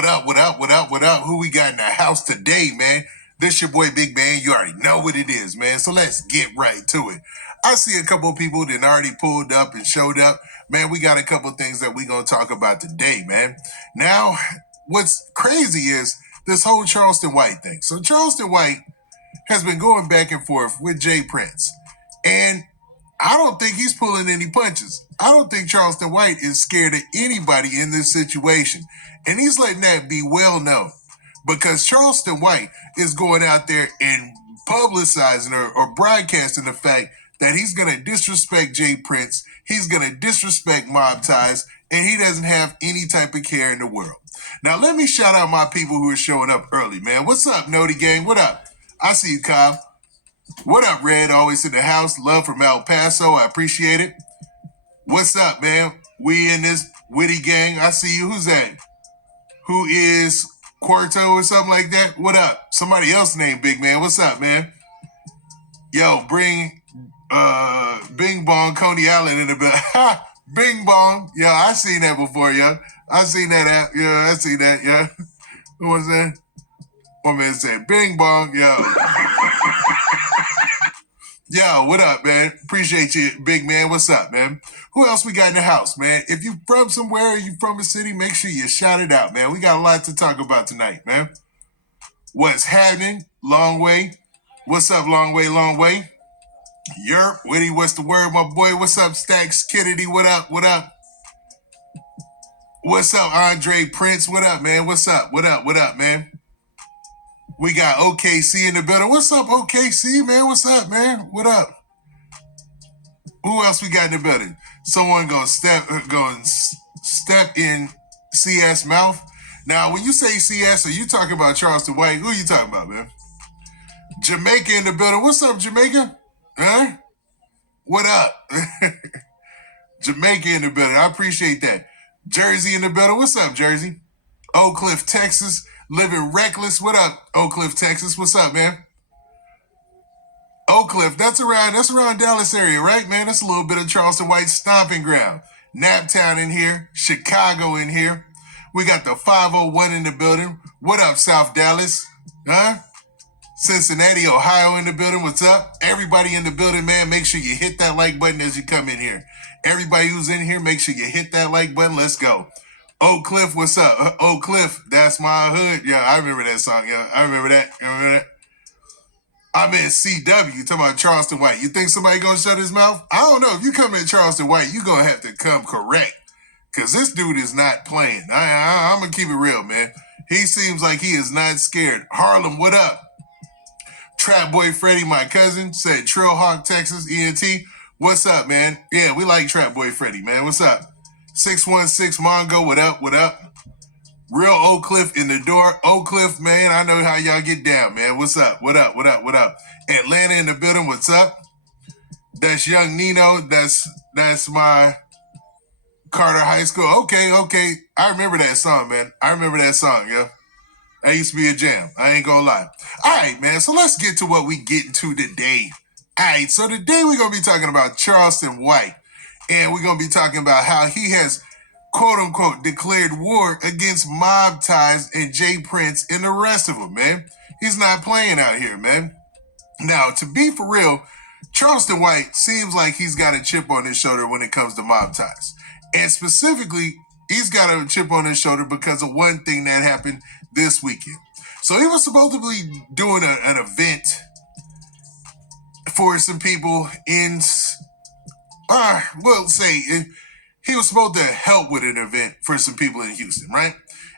What up, what up, what up, what up? Who we got in the house today, man? This your boy Big Man. You already know what it is, man. So let's get right to it. I see a couple of people that already pulled up and showed up. Man, we got a couple of things that we going to talk about today, man. Now, what's crazy is this whole Charleston White thing. So Charleston White has been going back and forth with Jay Prince. And I don't think he's pulling any punches. I don't think Charleston White is scared of anybody in this situation. And he's letting that be well known. Because Charleston White is going out there and publicizing or broadcasting the fact that he's going to disrespect Jay Prince, he's going to disrespect Mob Ties, and he doesn't have any type of care in the world. Now, let me shout out my people who are showing up early, man. What's up, Nody Gang? What up? I see you, Kyle. What up, Red? Always in the house. Love from El Paso. I appreciate it. What's up, man? We in this witty gang. I see you. Who's that? Who is Quarto or something like that? What up? Somebody else named Big Man. What's up, man? Yo, bring Bing Bong Coney Island in the bill. Bing Bong. Yo, I seen that before, yo. I seen that app. Yeah, I seen that, yeah. What was that? One man said, Bing Bong, yo. Yo, what up, man? Appreciate you, big man. What's up, man? Who else we got in the house, man? If you from somewhere, you from a city, make sure you shout it out, man. We got a lot to talk about tonight, man. What's happening? Long way. What's up, long way, long way? Yerp, Witty, what's the word, my boy? What's up, Stacks Kennedy? What up, what up? What's up, Andre Prince? What up, man? What's up, what up, what up, man? We got OKC in the building. What's up, OKC, man? What's up, man? What up? Who else we got in the building? Someone gonna step in CS mouth. Now, when you say CS, are you talking about Charleston White? Who are you talking about, man? Jamaica in the building. What's up, Jamaica? Huh? What up? Jamaica in the building. I appreciate that. Jersey in the building. What's up, Jersey? Oak Cliff, Texas. Living reckless. What up, Oak Cliff, Texas? What's up, man? Oak Cliff, that's around Dallas area, right, man? That's a little bit of Charleston White stomping ground. Naptown in here, Chicago in here. We got the 501 in the building. What up, South Dallas? Huh? Cincinnati, Ohio in the building. What's up? Everybody in the building, man, make sure you hit that like button as you come in here. Everybody who's in here, make sure you hit that like button. Let's go. Oak Cliff, what's up? Oak Cliff, that's my hood. Yeah, I remember that song. Yeah, I remember that. You remember that? I'm in CW, talking about Charleston White. You think somebody gonna shut his mouth? I don't know. If you come in Charleston White, you gonna have to come correct. Because this dude is not playing. I'm gonna keep it real, man. He seems like he is not scared. Harlem, what up? Trap Boy Freddy, my cousin, said Trailhawk, Texas, ENT. What's up, man? Yeah, we like Trap Boy Freddy, man. What's up? 616 Mongo, what up, what up? Real Oak Cliff in the door. Oak Cliff, man, I know how y'all get down, man. What's up, what up, what up, what up? Atlanta in the building, what's up? That's Young Nino, that's my Carter High School. Okay. I remember that song, man. I remember that song, yeah. That used to be a jam. I ain't gonna lie. All right, man, so let's get to what we get into today. All right, so today we're gonna be talking about Charleston White. And we're going to be talking about how he has, quote-unquote, declared war against Mob Ties and Jay Prince and the rest of them, man. He's not playing out here, man. Now, to be for real, Charleston White seems like he's got a chip on his shoulder when it comes to Mob Ties. And specifically, he's got a chip on his shoulder because of one thing that happened this weekend. So he was supposed to be doing an event for some people in... he was supposed to help with an event for some people in Houston, right?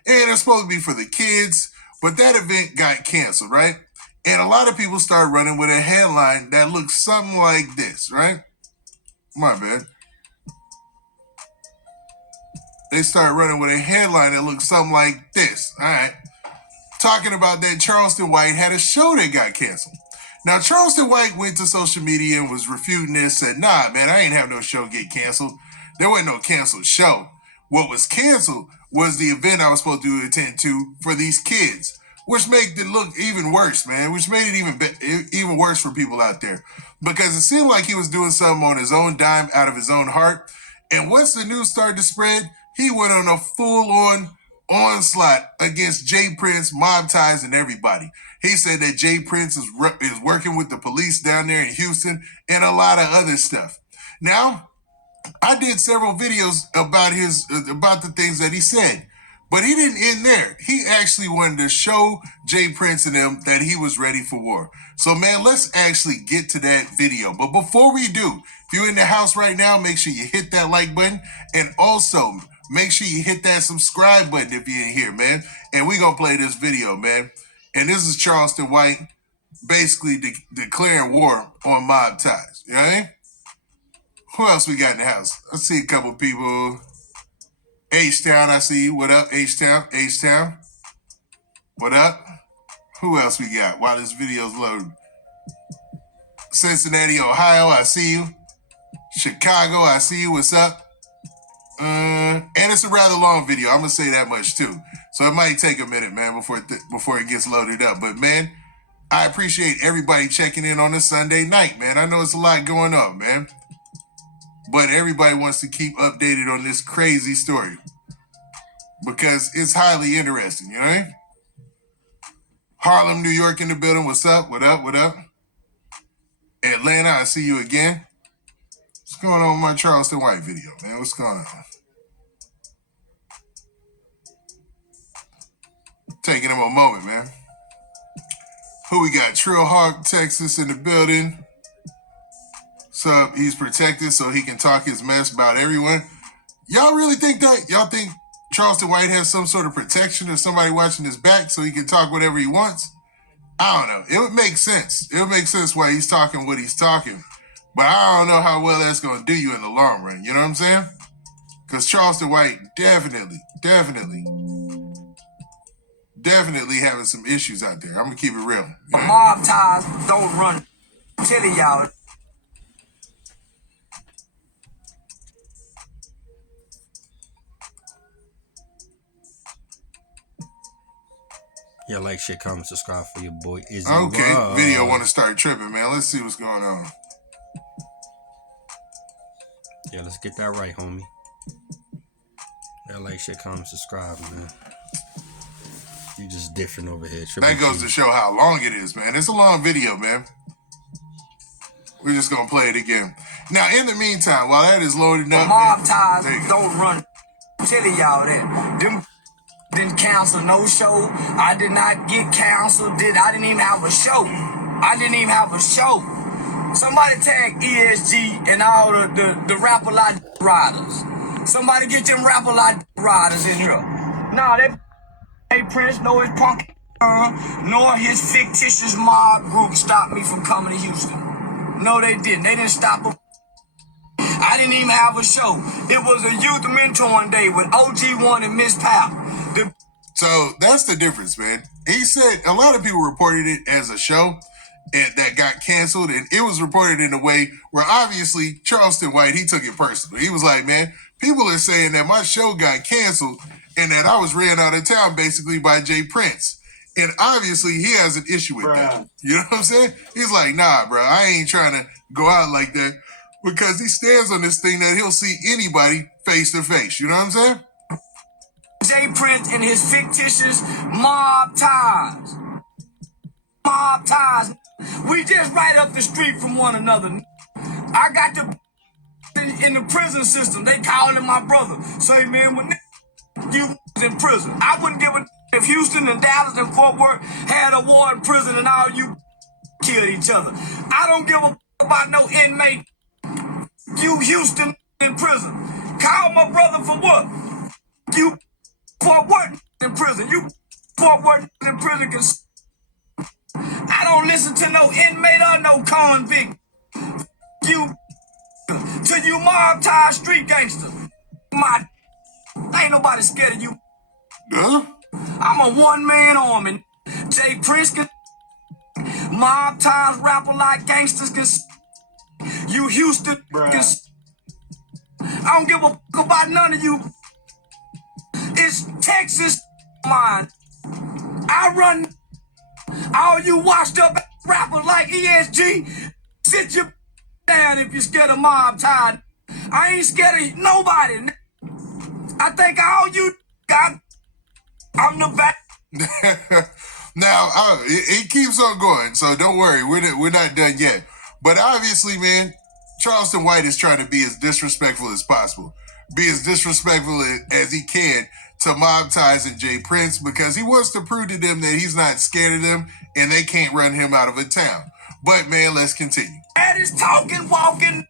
And it was supposed to be for the kids, but that event got canceled, right? And a lot of people started running with a headline that looked something like this, right? My bad. They started running with a headline that looked something like this, all right? Talking about that Charleston White had a show that got canceled. Now, Charleston White went to social media and was refuting this, said, nah, man, I ain't have no show get canceled. There wasn't no canceled show. What was canceled was the event I was supposed to attend to for these kids, which made it look even worse, man, which made it even worse for people out there because it seemed like he was doing something on his own dime out of his own heart. And once the news started to spread, he went on a full-on onslaught against Jay Prince, Mob Ties, and everybody. He said that Jay Prince is working with the police down there in Houston and a lot of other stuff. Now, I did several videos about the things that he said, but he didn't end there. He actually wanted to show Jay Prince and them that he was ready for war. So, man, let's actually get to that video. But before we do, if you're in the house right now, make sure you hit that like button, and also make sure you hit that subscribe button if you're in here, man. And we're going to play this video, man. And this is Charleston White basically declaring war on Mob Ties. You know what I mean? Who else we got in the house? I see a couple people. H-Town, I see you. What up, H-Town? H-Town. What up? Who else we got while this video's loading? Cincinnati, Ohio, I see you. Chicago, I see you. What's up? And it's a rather long video. I'm going to say that much, too. So it might take a minute, man, before it gets loaded up. But, man, I appreciate everybody checking in on a Sunday night, man. I know it's a lot going on, man. But everybody wants to keep updated on this crazy story because it's highly interesting, you know what I mean? Harlem, New York in the building. What's up? What up? What up? Atlanta, I see you again. What's going on with my Charleston White video, man? What's going on? Taking him a moment, man. Who we got? Trill Hawk, Texas in the building. What's up? He's protected so he can talk his mess about everyone. Y'all really think that? Y'all think Charleston White has some sort of protection or somebody watching his back so he can talk whatever he wants? I don't know. It would make sense. It would make sense why he's talking what he's talking. But I don't know how well that's going to do you in the long run. You know what I'm saying? Because Charleston White definitely having some issues out there. I'm going to keep it real. You know? Mob ties don't run. I'm telling y'all. Yeah, like, shit, comment, subscribe for your boy Izzy. Okay, video want to start tripping, man. Let's see what's going on. Yeah, let's get that right, homie. Yeah, like, shit, comment, subscribe, man. You just different over here. That goes to show how long it is, man. It's a long video, man. We're just going to play it again. Now, in the meantime, while that is loading up... Mob ties don't run. I'm telling y'all that. Them didn't cancel no show. I did not get canceled. I didn't even have a show. Somebody tag ESG and all the Rap-A-Lot riders. Somebody get them Rap-A-Lot riders in here. Nah, that Jay Prince, nor his punk nor his fictitious mob group stopped me from coming to Houston. No, they didn't. They didn't stop them. I didn't even have a show. It was a youth mentoring day with OG1 and Miss Pal. So that's the difference, man. He said a lot of people reported it as a show that got canceled, and it was reported in a way where obviously Charleston White, he took it personally. He was like, man, people are saying that my show got canceled and that I was ran out of town basically by Jay Prince. And obviously he has an issue with that. You know what I'm saying? He's like, nah, bro, I ain't trying to go out like that, because he stands on this thing that he'll see anybody face to face. You know what I'm saying? Jay Prince and his fictitious mob ties. Mob ties. We just right up the street from one another. I got in the prison system. They calling my brother. Say, man, when you in prison, I wouldn't give a if Houston and Dallas and Fort Worth had a war in prison and all you killed each other. I don't give a about no inmate. You Houston in prison. Call my brother for what? You Fort Worth in prison. You Fort Worth in prison can. I don't listen to no inmate or no convict. You to you mob tie street gangster. Ain't nobody scared of you. Huh? I'm a one-man army. Jay Prince can mob ties rapper like gangsters can. You Houston can. I don't give a fuck about none of you. It's Texas mine. I run all you washed up rappers like ESG. Sit your down if you're scared of mob tie. I ain't scared of nobody. I think all you got I'm the best. Now, it keeps on going, so don't worry. We're not done yet. But obviously, man, Charleston White is trying to be as disrespectful as possible. Be as disrespectful as he can to Mob Ties and Jay Prince because he wants to prove to them that he's not scared of them and they can't run him out of a town. But, man, let's continue. That is talking, walking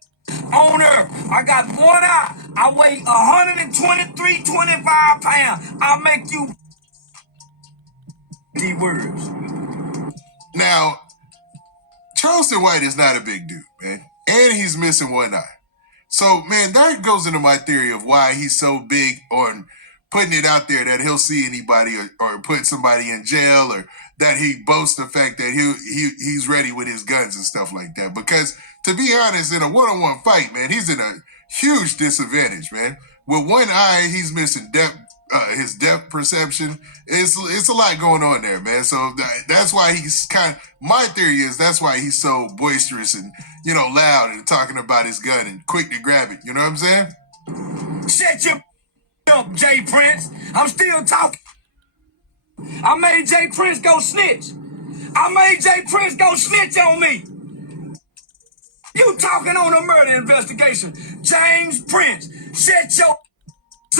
on earth. I got one eye. I weigh 123.25 pounds. I'll make you these words. Now, Charleston White is not a big dude, man. And he's missing one eye. So, man, that goes into my theory of why he's so big on putting it out there that he'll see anybody or put somebody in jail, or that he boasts the fact that he's ready with his guns and stuff like that. Because, to be honest, in a one-on-one fight, man, he's in a huge disadvantage, man. With one eye, he's missing his depth perception. It's a lot going on there, man. So that's why he's my theory is that's why he's so boisterous and, loud and talking about his gun and quick to grab it. You know what I'm saying? Shut your up, Jay Prince. I'm still talking. I made Jay Prince go snitch. I made Jay Prince go snitch on me. You talking on a murder investigation. James Prince, shut your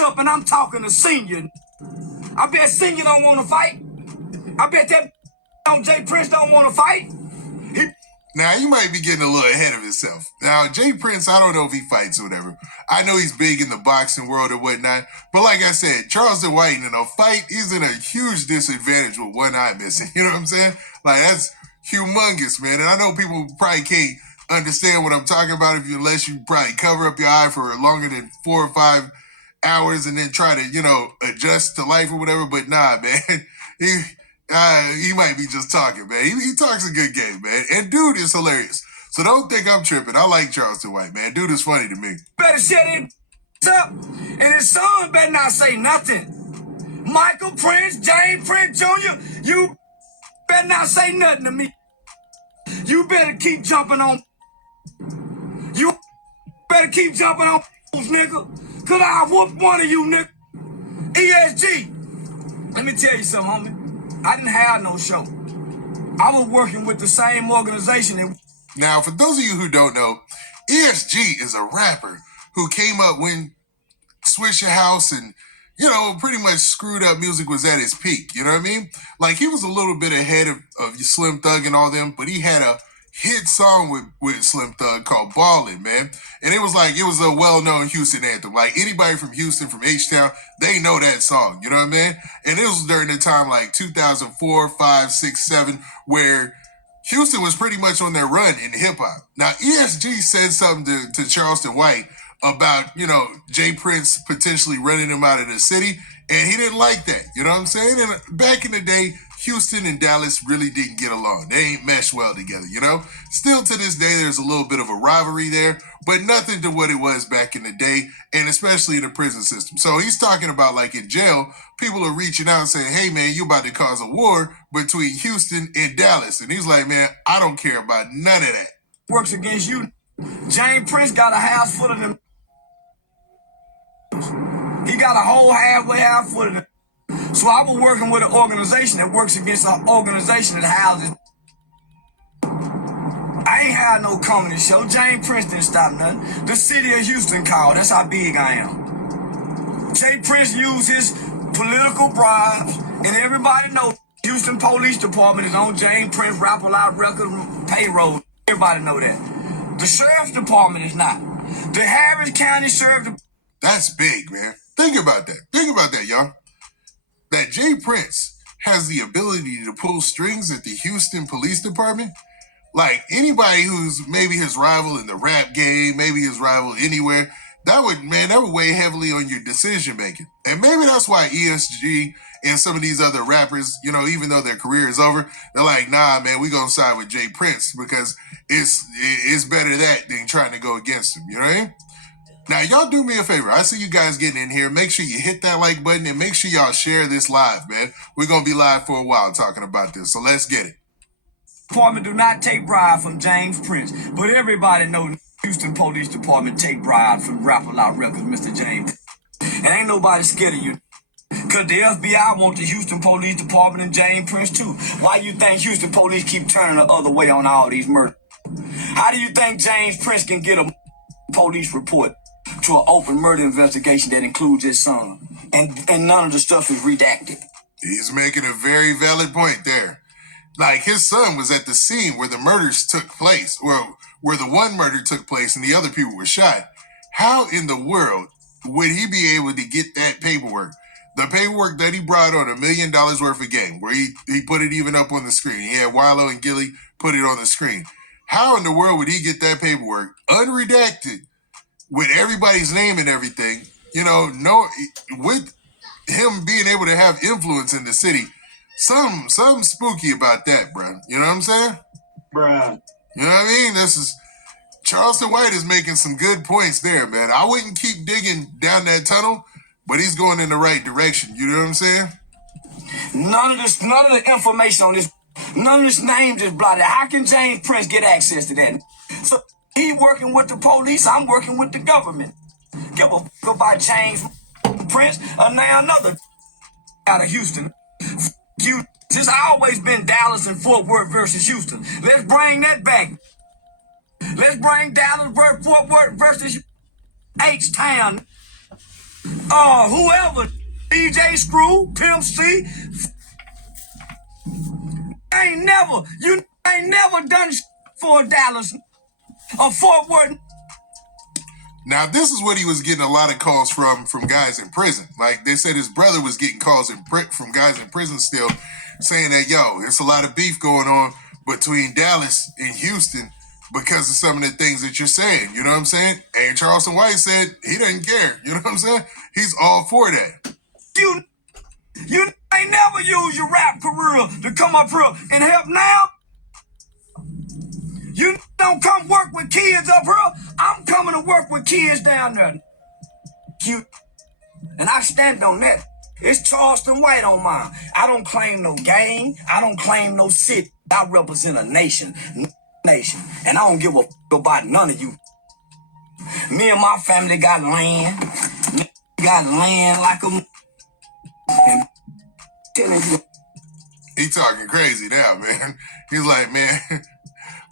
up, and I'm talking to Senior. I bet Senior don't want to fight. I bet that Jay Prince don't want to fight. Now, you might be getting a little ahead of himself. Now, Jay Prince, I don't know if he fights or whatever. I know he's big in the boxing world or whatnot. But like I said, Charleston White in a fight, he's in a huge disadvantage with one eye missing. You know what I'm saying? Like, that's humongous, man. And I know people probably can't understand what I'm talking about unless you probably cover up your eye for longer than 4 or 5 hours and then try to, adjust to life or whatever. But nah, man, he might be just talking, man. He talks a good game, man. And dude is hilarious. So don't think I'm tripping. I like Charleston White, man. Dude is funny to me. Better shut it up. And his son better not say nothing. Michael Prince, James Prince Jr., you better not say nothing to me. You better keep jumping on. You better keep jumping on, nigga. Cause I whoop one of you, nigga. ESG. Let me tell you something, homie. I didn't have no show. I was working with the same organization. Now, for those of you who don't know, ESG is a rapper who came up when Swisher House and, pretty much screwed up music was at its peak. You know what I mean? Like, he was a little bit ahead of Slim Thug and all them, but he had a hit song with Slim Thug called Ballin', man. And it was a well-known Houston anthem. Like, anybody from Houston, from H-Town, they know that song. You know what I mean? And it was during the time like 2004, 5, 6, 7, where Houston was pretty much on their run in hip-hop. Now, ESG said something to Charleston White about, Jay Prince potentially running him out of the city, and he didn't like that. You know what I'm saying? And back in the day, Houston and Dallas really didn't get along. They ain't meshed well together, Still to this day, there's a little bit of a rivalry there, but nothing to what it was back in the day, and especially in the prison system. So he's talking about, like, in jail, people are reaching out and saying, hey, man, you about to cause a war between Houston and Dallas. And he's like, man, I don't care about none of that. Works against you. James Prince got a house full of them. He got a whole half full of them. So I was working with an organization that works against an organization that houses. I ain't had no comedy show. James Prince didn't stop nothing. The city of Houston called. That's how big I am. Jay Prince used his political bribes, and everybody knows Houston Police Department is on James Prince Rap-A-Lot record payroll. Everybody know that. The Sheriff's Department is not. The Harris County Sheriff's Department. That's big, man. Think about that. Think about that, y'all. That Jay Prince has the ability to pull strings at the Houston Police Department. Like, anybody who's maybe his rival in the rap game, maybe his rival anywhere, that would weigh heavily on your decision making. And maybe that's why ESG and some of these other rappers, even though their career is over, they're like, nah, man, we gonna side with Jay Prince because it's better that than trying to go against him. You know what I mean? Now, y'all do me a favor. I see you guys getting in here. Make sure you hit that like button and make sure y'all share this live, man. We're going to be live for a while talking about this, so let's get it. Department do not take bribe from James Prince, but everybody knows Houston Police Department take bribe from Rap-A-Lot Records, Mr. James. And ain't nobody scared of you. Because the FBI want the Houston Police Department and James Prince too. Why you think Houston police keep turning the other way on all these murders? How do you think James Prince can get a police report to an open murder investigation that includes his son? And none of the stuff is redacted. He's making a very valid point there. Like, his son was at the scene where the murders took place, where the one murder took place and the other people were shot. How in the world would he be able to get that paperwork? The paperwork that he brought on $1 million worth of game, where he put it even up on the screen. He had Wallow and Gilly put it on the screen. How in the world would he get that paperwork unredacted with everybody's name and everything? You know, with him being able to have influence in the city, something spooky about that, bro. You know what I'm saying? Bruh. You know what I mean? Charleston White is making some good points there, man. I wouldn't keep digging down that tunnel, but he's going in the right direction. You know what I'm saying? None of the information on this, none of this names is blotted. How can James Prince get access to that? So he working with the police, I'm working with the government. Give a fuck about James Prince or now another out of Houston. You, it's always been Dallas and Fort Worth versus Houston. Let's bring that back. Let's bring Dallas versus Fort Worth versus H-Town. Whoever, DJ Screw, Pimp C, you ain't never done for Dallas or Fort Worth. Now, this is what he was getting a lot of calls from guys in prison. Like, they said his brother was getting calls from guys in prison still, saying that, yo, there's a lot of beef going on between Dallas and Houston because of some of the things that you're saying. You know what I'm saying? And Charleston White said he doesn't care. You know what I'm saying? He's all for that. You ain't never used your rap career to come up here and help now. You don't come work with kids up here. I'm coming to work with kids down there. And I stand on that. It's Charleston White on mine. I don't claim no gang. I don't claim no city. I represent a nation. And I don't give a about none of you. Me and my family got land. Got land like a... And telling you... He talking crazy now, man. He's like, man...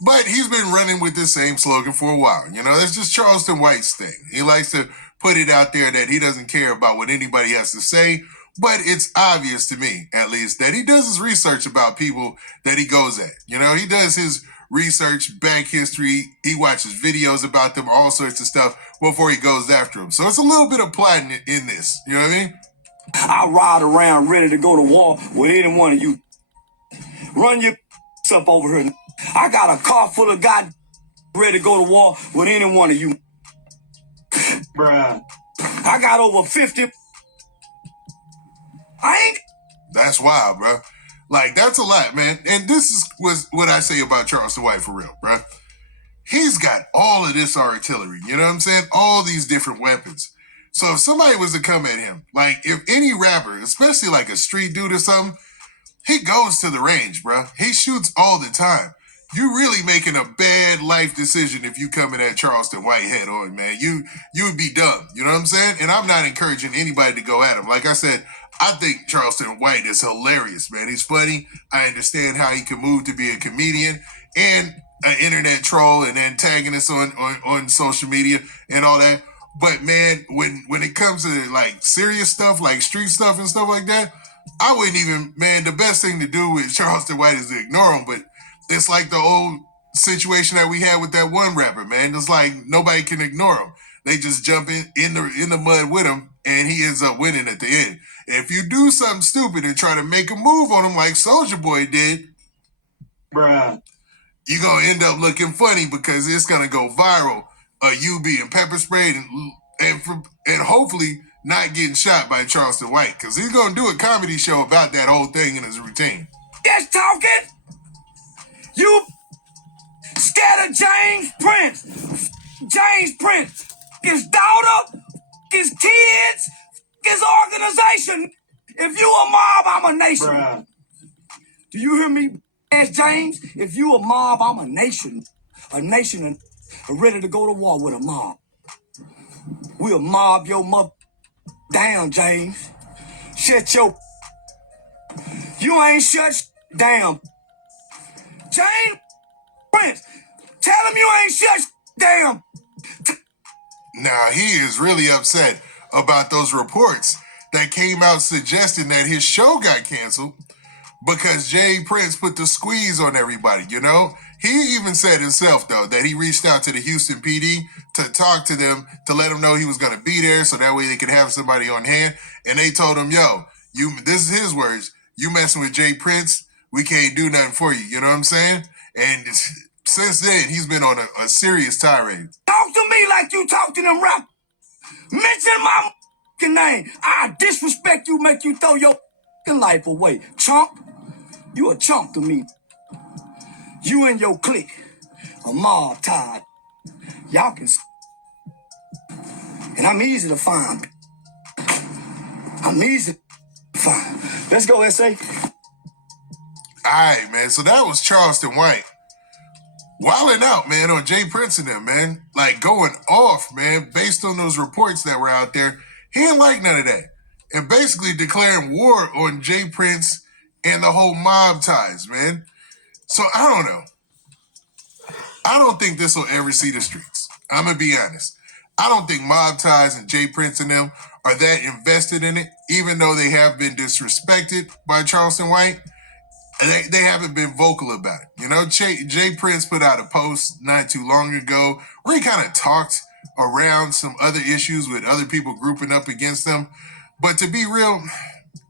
But he's been running with this same slogan for a while. You know, that's just Charleston White's thing. He likes to put it out there that he doesn't care about what anybody has to say. But it's obvious to me, at least, that he does his research about people that he goes at. You know, he does his research, back history. He watches videos about them, all sorts of stuff before he goes after them. So it's a little bit of plotting in this. You know what I mean? I ride around ready to go to war with any one of you. Run your up over here. I got a car full of guys ready to go to war with any one of you. Bruh. I got over 50. That's wild, bro. Like, that's a lot, man. And was what I say about Charleston White for real, bro. He's got all of this artillery, you know what I'm saying? All these different weapons. So if somebody was to come at him, like if any rapper, especially like a street dude or something, he goes to the range, bro. He shoots all the time. You really making a bad life decision if you coming at Charleston White head on, man. You would be dumb, you know what I'm saying? And I'm not encouraging anybody to go at him. Like I said, I think Charleston White is hilarious, man. He's funny. I understand how he can move to be a comedian and an internet troll and antagonist on social media and all that. But man, when it comes to like serious stuff, like street stuff and stuff like that, I wouldn't even, man, the best thing to do with Charleston White is to ignore him. But it's like the old situation that we had with that one rapper, man. It's like nobody can ignore him. They just jump in the mud with him, and he ends up winning at the end. If you do something stupid and try to make a move on him like Soulja Boy did, bruh, you're going to end up looking funny because it's going to go viral. You being pepper sprayed and hopefully not getting shot by Charleston White, because he's going to do a comedy show about that whole thing in his routine. Just talking. You scared of James Prince. James Prince. His daughter, his kids, his organization. If you a mob, I'm a nation. Bruh. Do you hear me, ask James? If you a mob, I'm a nation. A nation ready to go to war with a mob. We'll mob your mother down, James. Shut your... You ain't shut down. Jane Prince, tell him you ain't shut down. Now, he is really upset about those reports that came out suggesting that his show got canceled because Jay Prince put the squeeze on everybody, you know? He even said himself, though, that he reached out to the Houston PD to talk to them, to let them know he was going to be there so that way they could have somebody on hand. And they told him, yo, this is his words, you messing with Jay Prince, we can't do nothing for you, you know what I'm saying? And since then, he's been on a serious tirade. Talk to me like you talk to them rap. Mention my name. I disrespect you, make you throw your life away. Chump, you a chump to me. You and your clique, a mob tied. Y'all can... And I'm easy to find. I'm easy to find. Let's go, S.A. All right, man. So that was Charleston White wilding out, man, on Jay Prince and them, man. Like going off, man, based on those reports that were out there. He didn't like none of that. And basically declaring war on Jay Prince and the whole mob ties, man. So I don't know. I don't think this will ever see the streets. I'm going to be honest. I don't think mob ties and Jay Prince and them are that invested in it, even though they have been disrespected by Charleston White. They haven't been vocal about it. You know, Jay Prince put out a post not too long ago where he kind of talked around some other issues with other people grouping up against them. But to be real,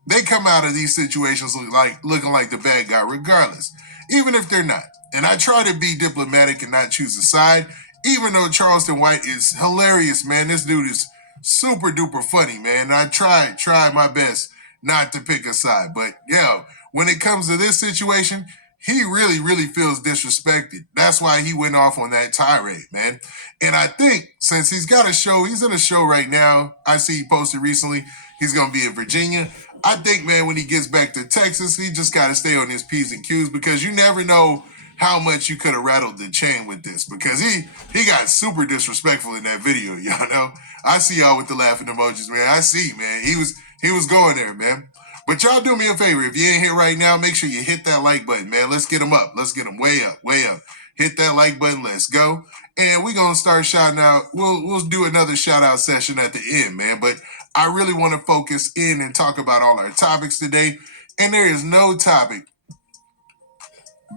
they come out of these situations looking like the bad guy regardless, even if they're not. And I try to be diplomatic and not choose a side, even though Charleston White is hilarious, man. This dude is super duper funny, man. And I try my best not to pick a side. But, yeah, when it comes to this situation, he really, really feels disrespected. That's why he went off on that tirade, man. And I think since he's got a show, he's in a show right now. I see he posted recently. He's going to be in Virginia. I think, man, when he gets back to Texas, he just got to stay on his P's and Q's because you never know how much you could have rattled the chain with this because he got super disrespectful in that video, y'all know. I see y'all with the laughing emojis, man. I see, man. He was going there, man. But y'all do me a favor. If you ain't here right now, make sure you hit that like button, man. Let's get them up. Let's get them way up, way up. Hit that like button. Let's go. And we're going to start shouting out. We'll do another shout out session at the end, man. But I really want to focus in and talk about all our topics today. And there is no topic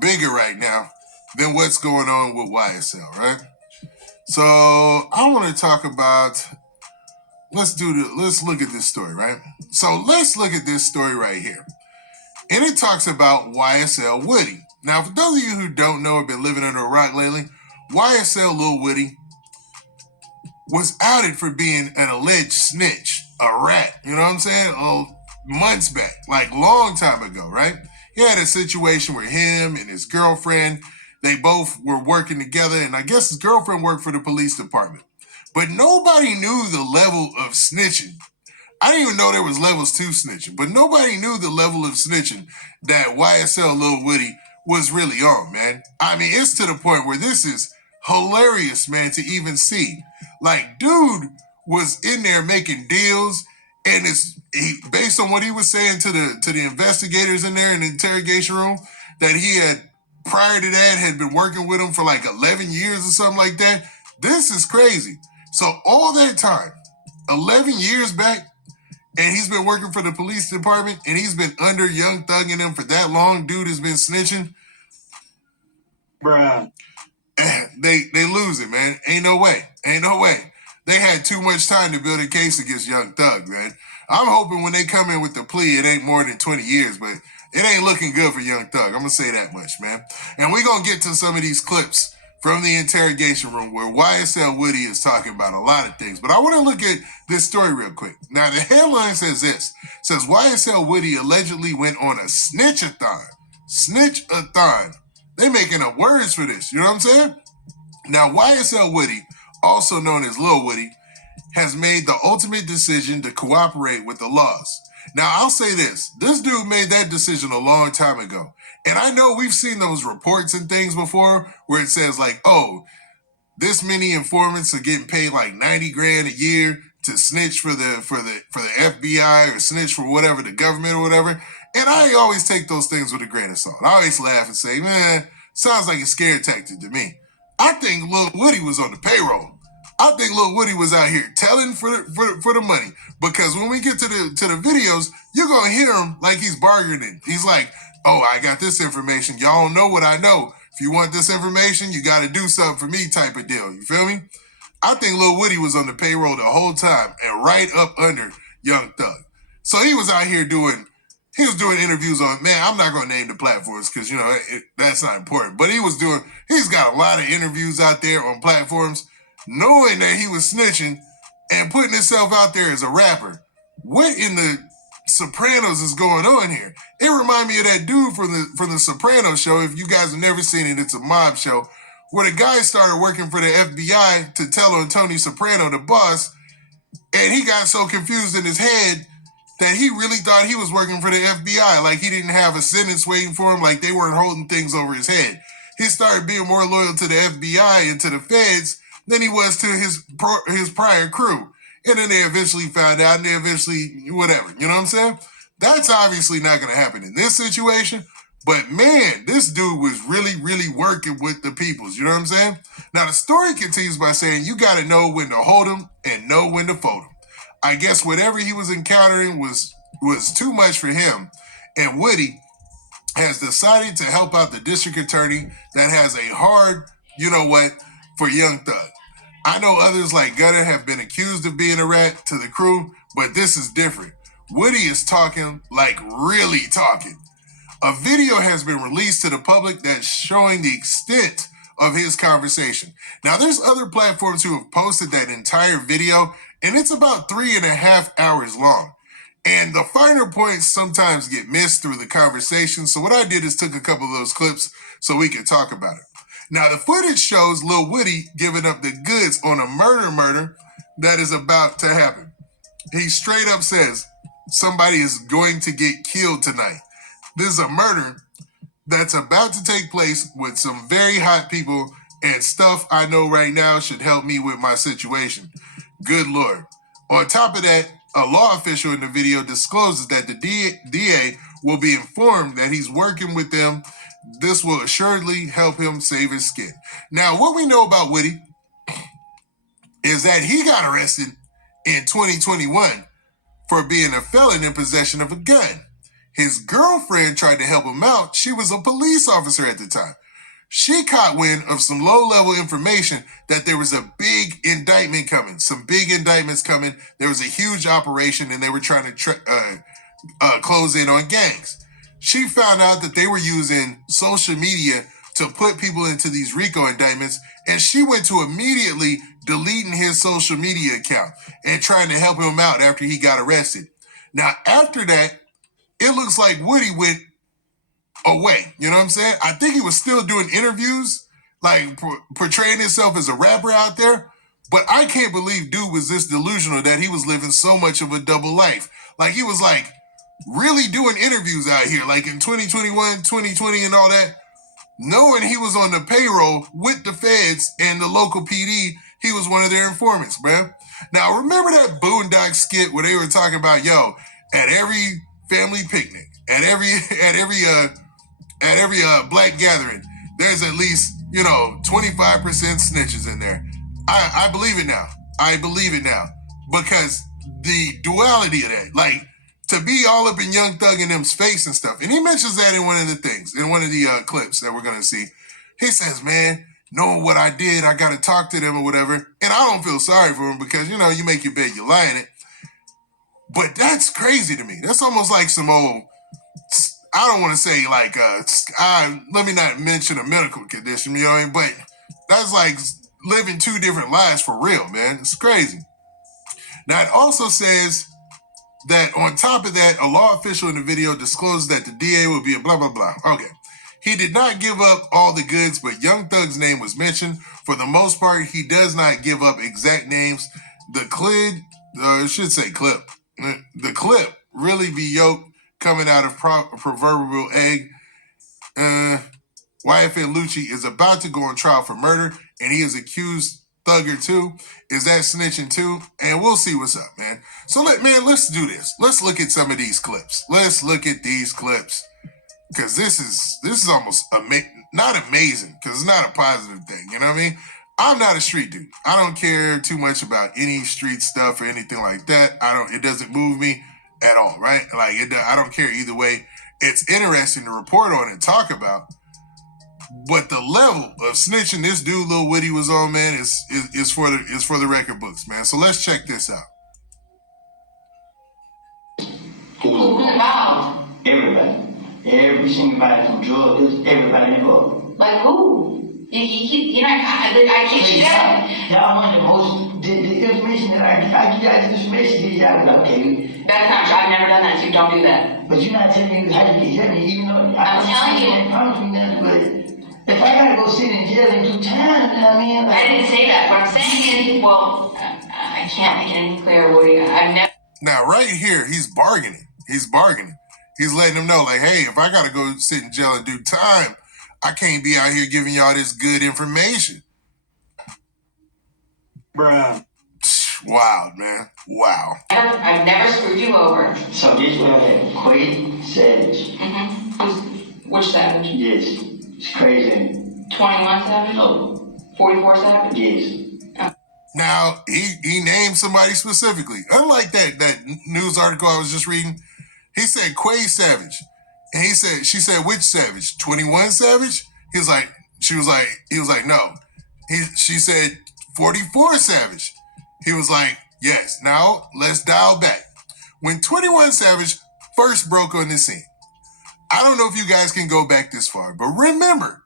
bigger right now than what's going on with YSL, right? So I want to talk about, let's look at this story, right? So let's look at this story right here. And it talks about YSL Woody. Now, for those of you who don't know or been living under a rock lately, YSL Lil Woody was outed for being an alleged snitch, a rat, you know what I'm saying? Months back, like long time ago, right? He had a situation where him and his girlfriend, they both were working together, and I guess his girlfriend worked for the police department. But nobody knew the level of snitching. I didn't even know there was levels to snitching, but nobody knew the level of snitching that YSL Lil Woody was really on, man. I mean, it's to the point where this is hilarious, man, to even see. Like, dude was in there making deals, and based on what he was saying to the investigators in there in the interrogation room, that he had, prior to that, had been working with him for like 11 years or something like that. This is crazy. So all that time, 11 years back, and he's been working for the police department, and he's been under Young Thug and them for that long. Dude has been snitching. Bruh. They lose it, man. Ain't no way. Ain't no way. They had too much time to build a case against Young Thug, man. I'm hoping when they come in with the plea, it ain't more than 20 years, but it ain't looking good for Young Thug. I'm going to say that much, man. And we're going to get to some of these clips from the interrogation room where YSL Woody is talking about a lot of things. But I want to look at this story real quick. Now, the headline says this. It says YSL Woody allegedly went on a snitch-a-thon. Snitch-a-thon. They making up words for this. You know what I'm saying? Now, YSL Woody, also known as Lil Woody, has made the ultimate decision to cooperate with the laws. Now, I'll say this. This dude made that decision a long time ago. And I know we've seen those reports and things before where it says like, oh, this many informants are getting paid like 90 grand a year to snitch for the FBI or snitch for whatever, the government or whatever. And I always take those things with a grain of salt. I always laugh and say, man, sounds like a scare tactic to me. I think Lil Woody was on the payroll. I think Lil Woody was out here telling for the money, because when we get to the videos, you're gonna hear him like he's bargaining. He's like, "Oh, I got this information. Y'all don't know what I know. If you want this information, you got to do something for me," type of deal. You feel me? I think Lil Woody was on the payroll the whole time and right up under Young Thug. So he was out here doing interviews on, man, I'm not going to name the platforms because, you know, that's not important. But he's got a lot of interviews out there on platforms, knowing that he was snitching and putting himself out there as a rapper. What in the Sopranos is going on here? It reminded me of that dude from the Sopranos show. If you guys have never seen it, it's a mob show where the guy started working for the FBI to tell on Tony Soprano, the boss, and he got so confused in his head that he really thought he was working for the FBI. Like he didn't have a sentence waiting for him, like they weren't holding things over his head. He started being more loyal to the FBI and to the feds than he was to his prior crew. And then they eventually found out, and they eventually, whatever, you know what I'm saying? That's obviously not going to happen in this situation. But man, this dude was really, really working with the peoples, you know what I'm saying? Now the story continues by saying you got to know when to hold them and know when to fold them. I guess whatever he was encountering was too much for him. And Woody has decided to help out the district attorney that has a hard, you know what, for Young Thug. I know others like Gunner have been accused of being a rat to the crew, but this is different. Woody is talking, like really talking. A video has been released to the public that's showing the extent of his conversation. Now, there's other platforms who have posted that entire video, and it's about 3.5 hours long. And the finer points sometimes get missed through the conversation. So what I did is took a couple of those clips so we could talk about it. Now, the footage shows Lil Woody giving up the goods on a murder that is about to happen. He straight up says, somebody is going to get killed tonight. This is a murder that's about to take place with some very hot people, and stuff I know right now should help me with my situation. Good Lord. On top of that, a law official in the video discloses that the DA will be informed that he's working with them. This will assuredly help him save his skin. Now, what we know about Woody is that he got arrested in 2021 for being a felon in possession of a gun. His girlfriend tried to help him out. She was a police officer at the time. She caught wind of some low-level information that there was a big indictment coming, some big indictments coming. There was a huge operation, and they were trying to close in on gangs. She found out that they were using social media to put people into these RICO indictments, and she went to immediately deleting his social media account and trying to help him out after he got arrested. Now, after that, it looks like Woody went away. You know what I'm saying? I think he was still doing interviews, like portraying himself as a rapper out there. But I can't believe dude was this delusional that he was living so much of a double life. Like he was like really doing interviews out here, like in 2021, 2020 and all that, knowing he was on the payroll with the feds and the local PD. He was one of their informants, bruh. Now, remember that Boondock skit where they were talking about, yo, at every family picnic, at every black gathering, there's at least, 25% snitches in there. I believe it now. I believe it now. Because the duality of that, like to be all up in Young Thug and them's face and stuff. And he mentions that in one of the things, in one of the clips that we're going to see. He says, man, knowing what I did, I got to talk to them or whatever. And I don't feel sorry for him because, you make your bed, you lie in it. But that's crazy to me. That's almost like some old, I don't want to say like, let me not mention a medical condition, you know what I mean? But that's like living two different lives for real, man. It's crazy. Now, it also says that on top of that, a law official in the video disclosed that the DA will be a blah, blah, blah. Okay. He did not give up all the goods, but Young Thug's name was mentioned. For the most part, he does not give up exact names. The clip really be yoked coming out of proverbial egg. YFN Lucci is about to go on trial for murder, and he is accused Thugger too? Is that snitching too? And we'll see what's up, man. So let's do this. Let's look at some of these clips. Let's look at these clips. Because this is almost not amazing, because it's not a positive thing, you know what I mean? I'm not a street dude. I don't care too much about any street stuff or anything like that. It doesn't move me at all, right? Like, I don't care either way. It's interesting to report on and talk about, but the level of snitching this dude Lil Woody was on, man, is for the record books, man. So let's check this out. Who's involved? Everybody. Every single body from drug dealers, everybody involved. Like who? I can't see that. Y'all want the most, the information that I give you guys this information, y'all be like, okay. That's not true. I've never done that, so don't do that. But you're not telling me how you can help me, even though I'm telling you. Promise me nothing, but if I gotta go sit in jail and do time, you know what I mean? Like, I didn't say that. What I'm saying is, well, I can't make it any clearer, Woody. I've never. Now, right here, he's bargaining. He's letting them know, like, hey, if I got to go sit in jail and do time, I can't be out here giving y'all this good information. Bruh. Wild, man. Wow. I've never screwed you over. So this one had Quaid Savage. Which Savage? Yes. It's crazy. 21 Savage? No. 44 Savage? Yes. Now, he named somebody specifically. Unlike that news article I was just reading, he said Quaid Savage. And she said, which Savage? 21 Savage? He was like, no. She said 44 Savage. He was like, yes. Now, let's dial back. When 21 Savage first broke on the scene, I don't know if you guys can go back this far, but remember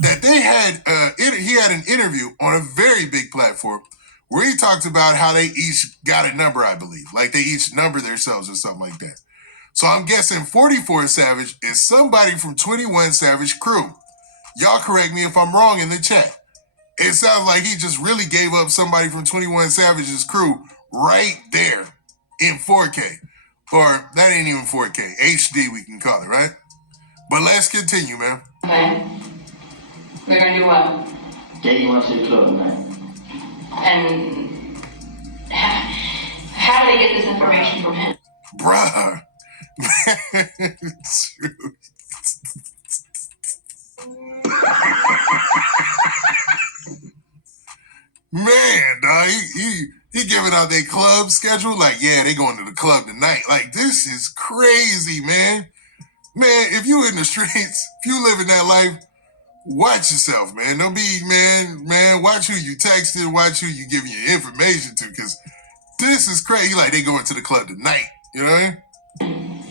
that he had an interview on a very big platform where he talked about how they each got a number, I believe. Like they each number themselves or something like that. So I'm guessing 44 Savage is somebody from 21 Savage crew. Y'all correct me if I'm wrong in the chat. It sounds like he just really gave up somebody from 21 Savage's crew right there in 4K. Or that ain't even 4K. HD we can call it, right? But let's continue, man. Okay. We're gonna do what? Take you to the club tonight. And how did they get this information from him? Bruh. Man, dog, he giving out their club schedule. Like, yeah, they going to the club tonight. Like, this is crazy, man. Man, if you in the streets, if you living that life, watch yourself, man. Don't be, man, watch who you texting, watch who you giving your information to, because this is crazy. Like, they going to the club tonight. You know what I mean?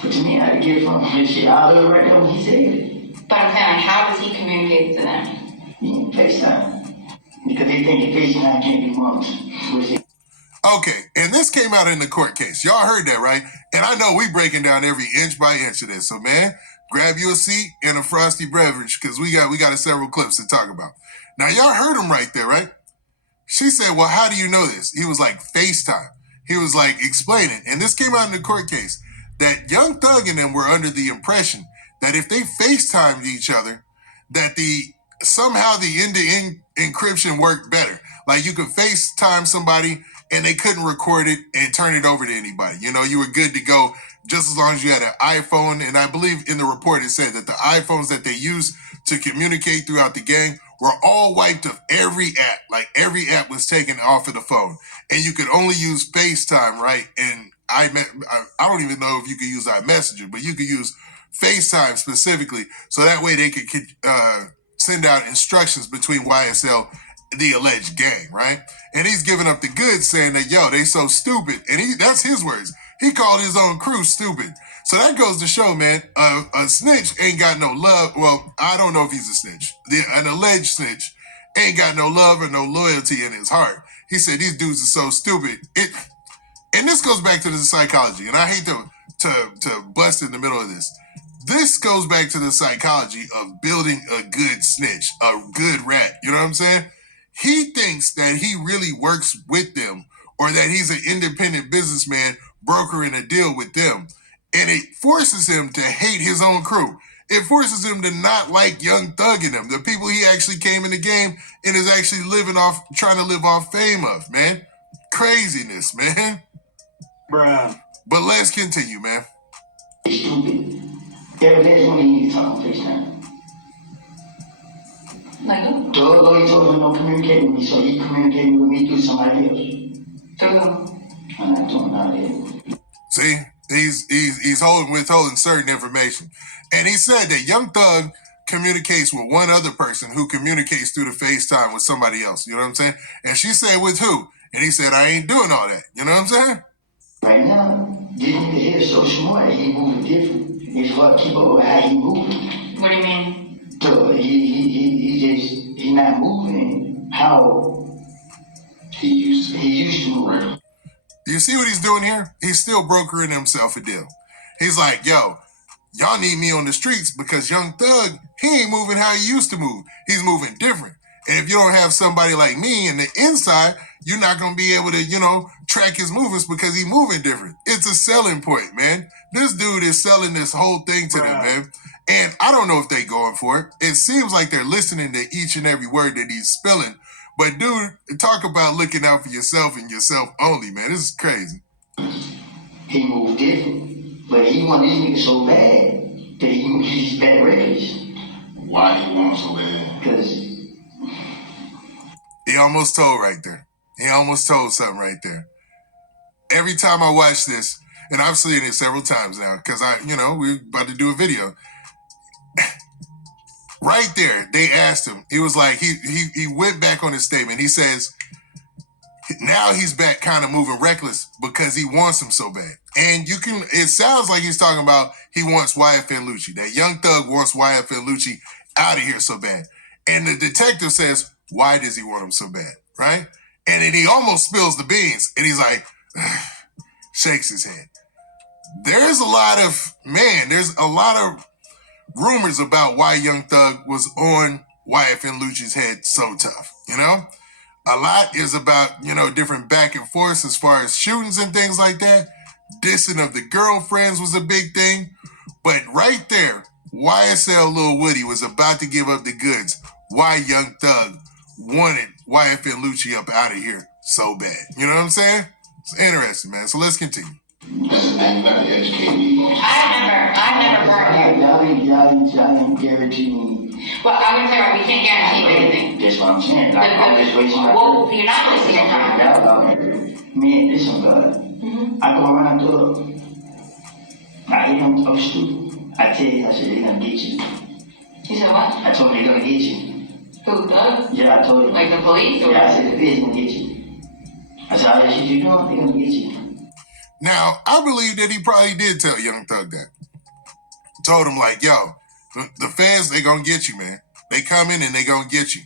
But to me, I had to get from his shit. I heard right there when he said it. But I'm saying, how does he communicate to them? FaceTime. Because they think FaceTime can't be months. Okay, and this came out in the court case. Y'all heard that, right? And I know we breaking down every inch by inch of this. So, man, grab you a seat and a frosty beverage, because we got several clips to talk about. Now, y'all heard him right there, right? She said, well, how do you know this? He was like, FaceTime. He was like explaining. And this came out in the court case that Young Thug and them were under the impression that if they FaceTimed each other, that somehow the end-to-end encryption worked better. Like you could FaceTime somebody and they couldn't record it and turn it over to anybody. You know, you were good to go just as long as you had an iPhone. And I believe in the report it said that the iPhones that they used to communicate throughout the gang were all wiped of every app. Like every app was taken off of the phone. And you could only use FaceTime, right? And I don't even know if you could use iMessenger, but you could use FaceTime specifically. So that way they could send out instructions between YSL, the alleged gang, right? And he's giving up the goods saying that, yo, they so stupid. And that's his words. He called his own crew stupid. So that goes to show, man, a snitch ain't got no love. Well, I don't know if he's a snitch. An alleged snitch ain't got no love or no loyalty in his heart. He said these dudes are so stupid. And this goes back to the psychology. And I hate to bust in the middle of this. This goes back to the psychology of building a good snitch, a good rat. You know what I'm saying? He thinks that he really works with them or that he's an independent businessman brokering a deal with them. And it forces him to hate his own crew. It forces him to not like Young Thug and them, the people he actually came in the game and is actually trying to live off fame of, man. Craziness, man. Bruh. But let's continue, man. Stupid. Every last one of you need to talk on FaceTime. Like who? Though he told him don't communicate with me, so he communicating with me through somebody else. Through who? I'm not doing all that. See, he's withholding certain information. And he said that Young Thug communicates with one other person who communicates through the FaceTime with somebody else. You know what I'm saying? And she said, with who? And he said, I ain't doing all that. You know what I'm saying? Right now, this nigga here is so smart, he moving different. It's hard to keep up with how he moving. What do you mean? So he's not moving how he used to move. Right? You see what he's doing here? He's still brokering himself a deal. He's like, yo, y'all need me on the streets because Young Thug, he ain't moving how he used to move. He's moving different. And if you don't have somebody like me in the inside, you're not going to be able to, track his movements because he's moving different. It's a selling point, man. This dude is selling this whole thing to them, man. And I don't know if they going for it. It seems like they're listening to each and every word that he's spilling. But dude, talk about looking out for yourself and yourself only, man. This is crazy. He moved different, but he wanted these niggas so bad that he's bad records. Why he want so bad? Because he almost told right there. He almost told something right there. Every time I watch this, and I've seen it several times now, because we're about to do a video. Right there, they asked him. He was like, he went back on his statement. He says, now he's back kind of moving reckless because he wants him so bad. And it sounds like he's talking about he wants YFN Lucci. That Young Thug wants YFN Lucci out of here so bad. And the detective says, why does he want him so bad, right? And then he almost spills the beans. And he's like, shakes his head. There's a lot of rumors about why Young Thug was on YFN Lucci's head so tough, A lot is about, different back and forth as far as shootings and things like that. Dissing of the girlfriends was a big thing. But right there, YSL Lil Woody was about to give up the goods. Why Young Thug wanted YFN Lucci up out of here so bad. You know what I'm saying? It's interesting, man. So let's continue. I've never heard you. Y'all ain't guaranteeing. Well, I would say, we can't guarantee you anything. That's what I'm saying. I'm just wasting my Well, you're not wasting your time. Me and this one, God. I go around the I hit him up stupid. I tell you, I said, they're gonna get you. You said what? I told him they're gonna get you. Who, Doug? Yeah, I told him. Like the police? Or? Yeah, I said, the feds gonna get you. I said, all that shit you doing, they're gonna get you. Now, I believe that he probably did tell Young Thug that. Told him like, yo, the feds, they gonna get you, man. They come in and they gonna get you.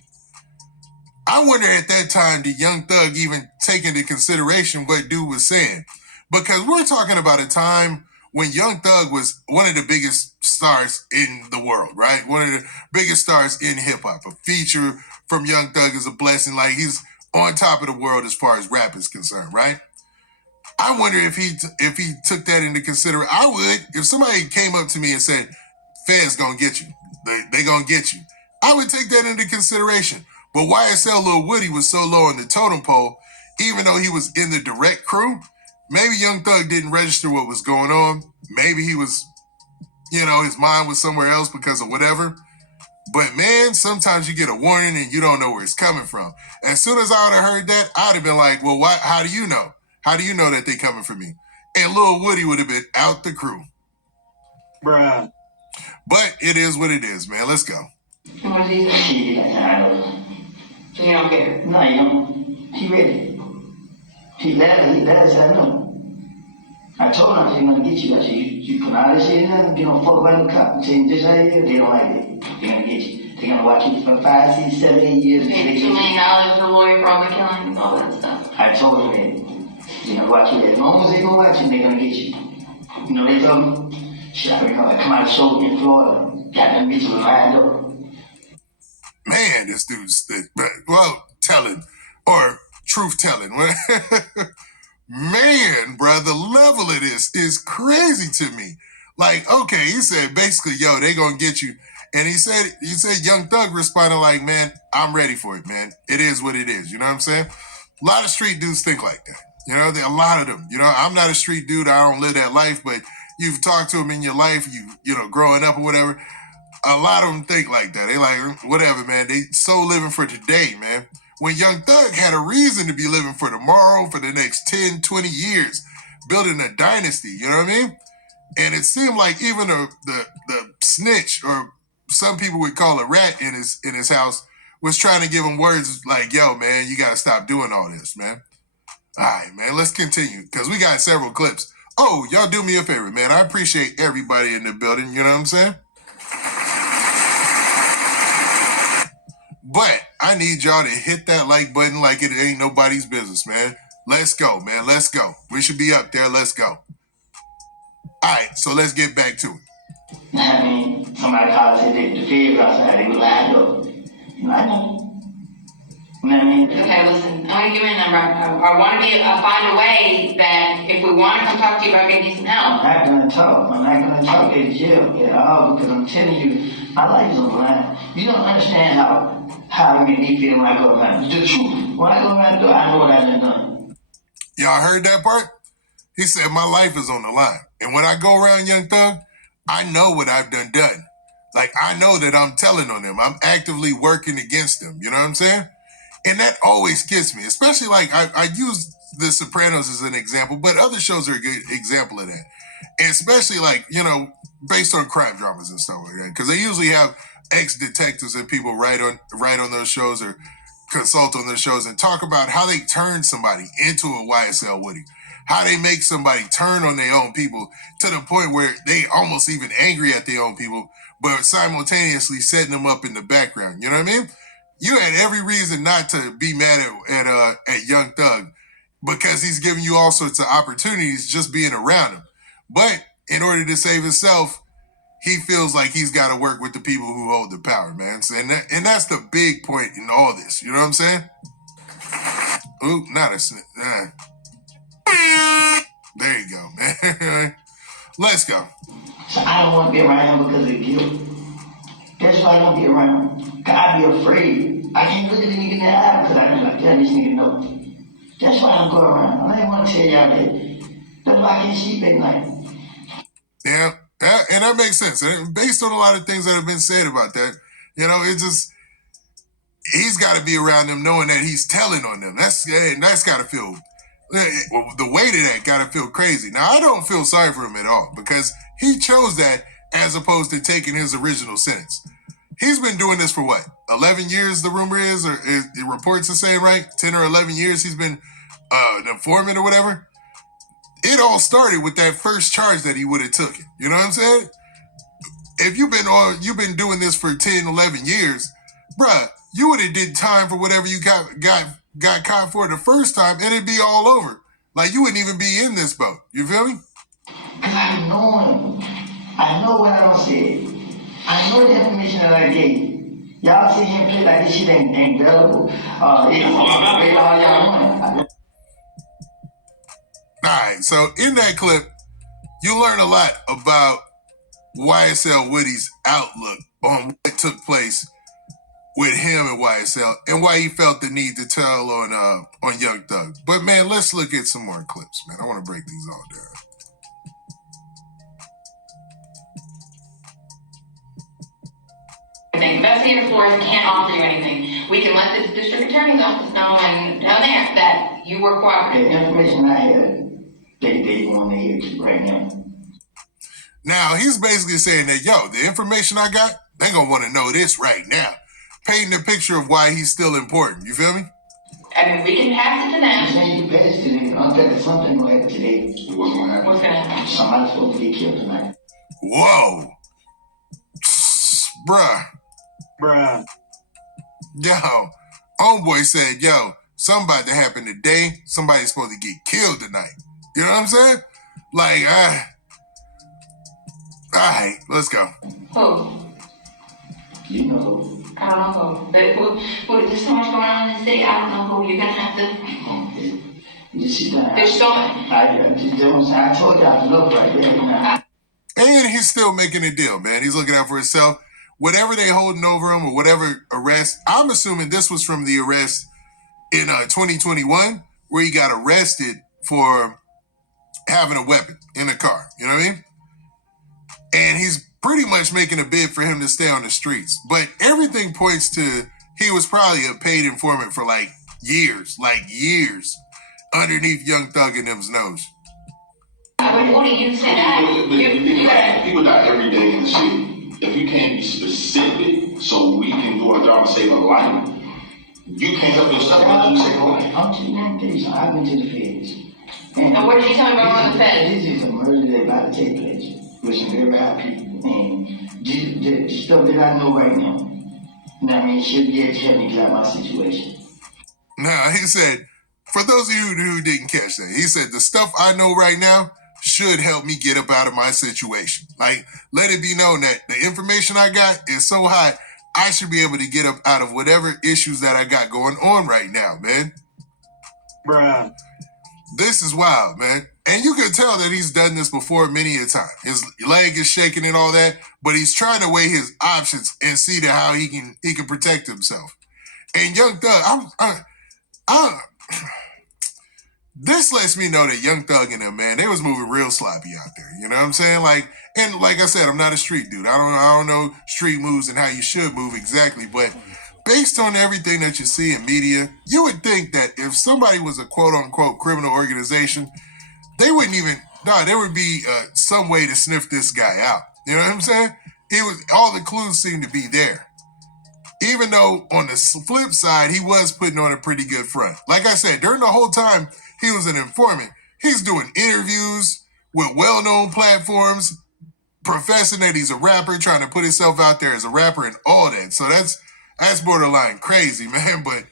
I wonder at that time, did Young Thug even take into consideration what dude was saying? Because we're talking about a time when Young Thug was one of the biggest stars in the world, right? One of the biggest stars in hip-hop. A feature from Young Thug is a blessing. Like, he's on top of the world as far as rap is concerned, right? I wonder if he took that into consideration. I would. If somebody came up to me and said, feds gonna get you. They gonna get you. I would take that into consideration. But YSL Lil Woody was so low on the totem pole, even though he was in the direct crew, maybe Young Thug didn't register what was going on. Maybe he was, his mind was somewhere else because of whatever. But man, sometimes you get a warning and you don't know where it's coming from. As soon as I would have heard that, I'd have been like, well, how do you know? How do you know that they coming for me? And Lil Woody would have been out the crew. Bruh. But it is what it is, man. Let's go. And what does he say? I don't. So you don't care? No, you don't. He ready. He laughed, I know. I told him, I said, I'm gonna get you. I said, you put all this shit in there, get on fuck by the cop and say, just how you they don't like it. They're gonna get you. They're gonna watch you for 5, 6, 7, 8 years. Paid $2 million for a lawyer for all the killing and all that stuff. I told him that. They're gonna watch you. As long as they gonna watch you, they're gonna get you. They told me, shit, I remember I come out of show in Florida, got them bitches lined up. Man, this dude's telling or truth telling. Man, bro, the level of this is crazy to me. Like, okay, he said basically, yo, they gonna get you. And he said Young Thug responded like, man, I'm ready for it, man. It is what it is. You know what I'm saying? A lot of street dudes think like that. You know, a lot of them. You know, I'm not a street dude. I don't live that life, but you've talked to them in your life, you know, growing up or whatever. A lot of them think like that. They like, whatever, man. They so living for today, man. When Young Thug had a reason to be living for tomorrow, for the next 10, 20 years, building a dynasty, you know what I mean? And it seemed like even the snitch, or some people would call a rat in his house, was trying to give him words like, yo, man, you got to stop doing all this, man. All right, man, let's continue, because we got several clips. Oh, y'all do me a favor, man. I appreciate everybody in the building, you know what I'm saying? But I need y'all to hit that like button like it ain't nobody's business, man. Let's go, man. Let's go. We should be up there. Let's go. All right, so let's get back to it. I mean, somebody called and said the feds outside, they were lined up. You know, I know. You know what I mean? Okay, listen, I'm gonna give you a number. I want to find a way that if we want to come talk to you about getting you some help. I'm not gonna talk. I'm not gonna talk at jail at all, because I'm telling you, my life is on the line. You don't understand how it made me feel when I go around. The truth. When I go around the door, I know what I've done. Y'all heard that part? He said, my life is on the line. And when I go around Young Thug, I know what I've done. Like, I know that I'm telling on them. I'm actively working against them. You know what I'm saying? And that always gets me, especially like I use The Sopranos as an example, but other shows are a good example of that. And especially like, you know, based on crime dramas and stuff like that. Because they usually have ex-detectives and people write on those shows or consult on those shows and talk about how they turn somebody into a YSL Woody. How they make somebody turn on their own people to the point where they almost even angry at their own people, but simultaneously setting them up in the background. You know what I mean? You had every reason not to be mad at Young Thug, because he's giving you all sorts of opportunities just being around him. But in order to save himself, he feels like he's got to work with the people who hold the power, man. And that's the big point in all this. You know what I'm saying? Ooh, not a snitch. There you go, man. Let's go. So I don't want to be around him because of guilt. That's why I don't be around him. Because I be afraid. I can't look at the nigga in the eye because I be like, damn, this nigga know. That's why I don't go around. I don't want to tell y'all that. That's why I can't sleep at night. Yeah, and that makes sense. Based on a lot of things that have been said about that, you know, it just, he's got to be around them knowing that he's telling on them. That's got to feel, the weight of that got to feel crazy. Now, I don't feel sorry for him at all, because he chose that as opposed to taking his original sentence. He's been doing this for what, 11 years, the rumor is, or the reports are saying, right? 10 or 11 years he's been an informant or whatever. It all started with that first charge that he would have took it. You know what I'm saying? If you've been doing this for 10, 11 years, bruh, you would have did time for whatever you got caught for the first time, and it'd be all over. Like, you wouldn't even be in this boat. You feel me? Because I know him. I know what I don't say. I know the information that I gave. Y'all sit here and play like this shit ain't available. All y'all want. All right, so in that clip, you learn a lot about YSL Woody's outlook on what took place with him and YSL and why he felt the need to tell on Young Thug. But man, let's look at some more clips, man. I want to break these all down. Investigator Flores can't offer you anything. We can let the district attorney's office know and down there that you were cooperative. The information I had, they want to hear right now. Now, he's basically saying that, yo, the information I got, they gonna want to know this right now. Painting a picture of why he's still important. You feel me? I mean, we can pass it to them. I'm saying you pass it to them. I'll tell you something going to happen today. What's going to happen? What's going to happen? Somebody's supposed to get killed tonight. Whoa. Bruh. Yo, homeboy said, yo, something about to happen today. Somebody's supposed to get killed tonight. You know what I'm saying? Like, all right, let's go. Who? You know who. I don't know who. But there's so much going on in the city. I don't know who. You're going to have to... You just sit down. There's so much. I told you I have to look right there. And he's still making a deal, man. He's looking out for himself. Whatever they holding over him or whatever arrest, I'm assuming this was from the arrest in 2021 where he got arrested for having a weapon in a car. You know what I mean? And he's pretty much making a bid for him to stay on the streets. But everything points to he was probably a paid informant for like years underneath Young Thug and them's nose. But what do you say that? People die every day in the city. If you can't be specific so we can do our job and save a life, you can't help yourself but you save a life. I'm just not this. I've been to the feds. And what did you tell me about going to the feds? This is a murder that about to take place with some very high people. And the stuff that I know right now, you know what I mean, should be able to help me get out of my situation. Now, he said, for those of you who didn't catch that, he said, the stuff I know right now should help me get up out of my situation. Like, let it be known that the information I got is so hot, I should be able to get up out of whatever issues that I got going on right now, man. Bruh. This is wild, man. And you can tell that he's done this before many a time. His leg is shaking and all that, but he's trying to weigh his options and see to how he can protect himself. And Young Thug, this lets me know that Young Thug and them, man, they was moving real sloppy out there. You know what I'm saying? Like I said, I'm not a street dude. I don't know street moves and how you should move exactly, but based on everything that you see in media, you would think that if somebody was a quote-unquote criminal organization, they wouldn't even, there would be some way to sniff this guy out. You know what I'm saying? All the clues seem to be there. Even though on the flip side, he was putting on a pretty good front. Like I said, during the whole time he was an informant, he's doing interviews with well-known platforms, professing that he's a rapper, trying to put himself out there as a rapper and all that. So that's borderline crazy, man. But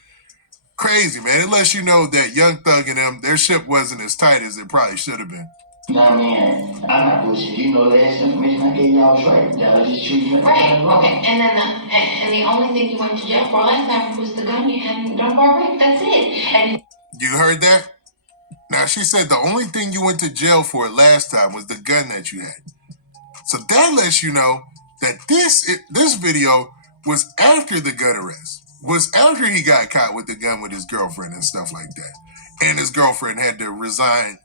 crazy, man. It lets you know that Young Thug and them, their ship wasn't as tight as it probably should have been. You know what I mean? I'm not bullshit. You know, the last information I gave y'all was right. Y'all just treat me like Right, okay. And then the only thing you went to jail for last time was the gun you had in Dunbar Rape. That's it. And you heard that? Now, she said the only thing you went to jail for last time was the gun that you had. So that lets you know that this video was after the gun arrest. Was after he got caught with the gun with his girlfriend and stuff like that. And his girlfriend had to resign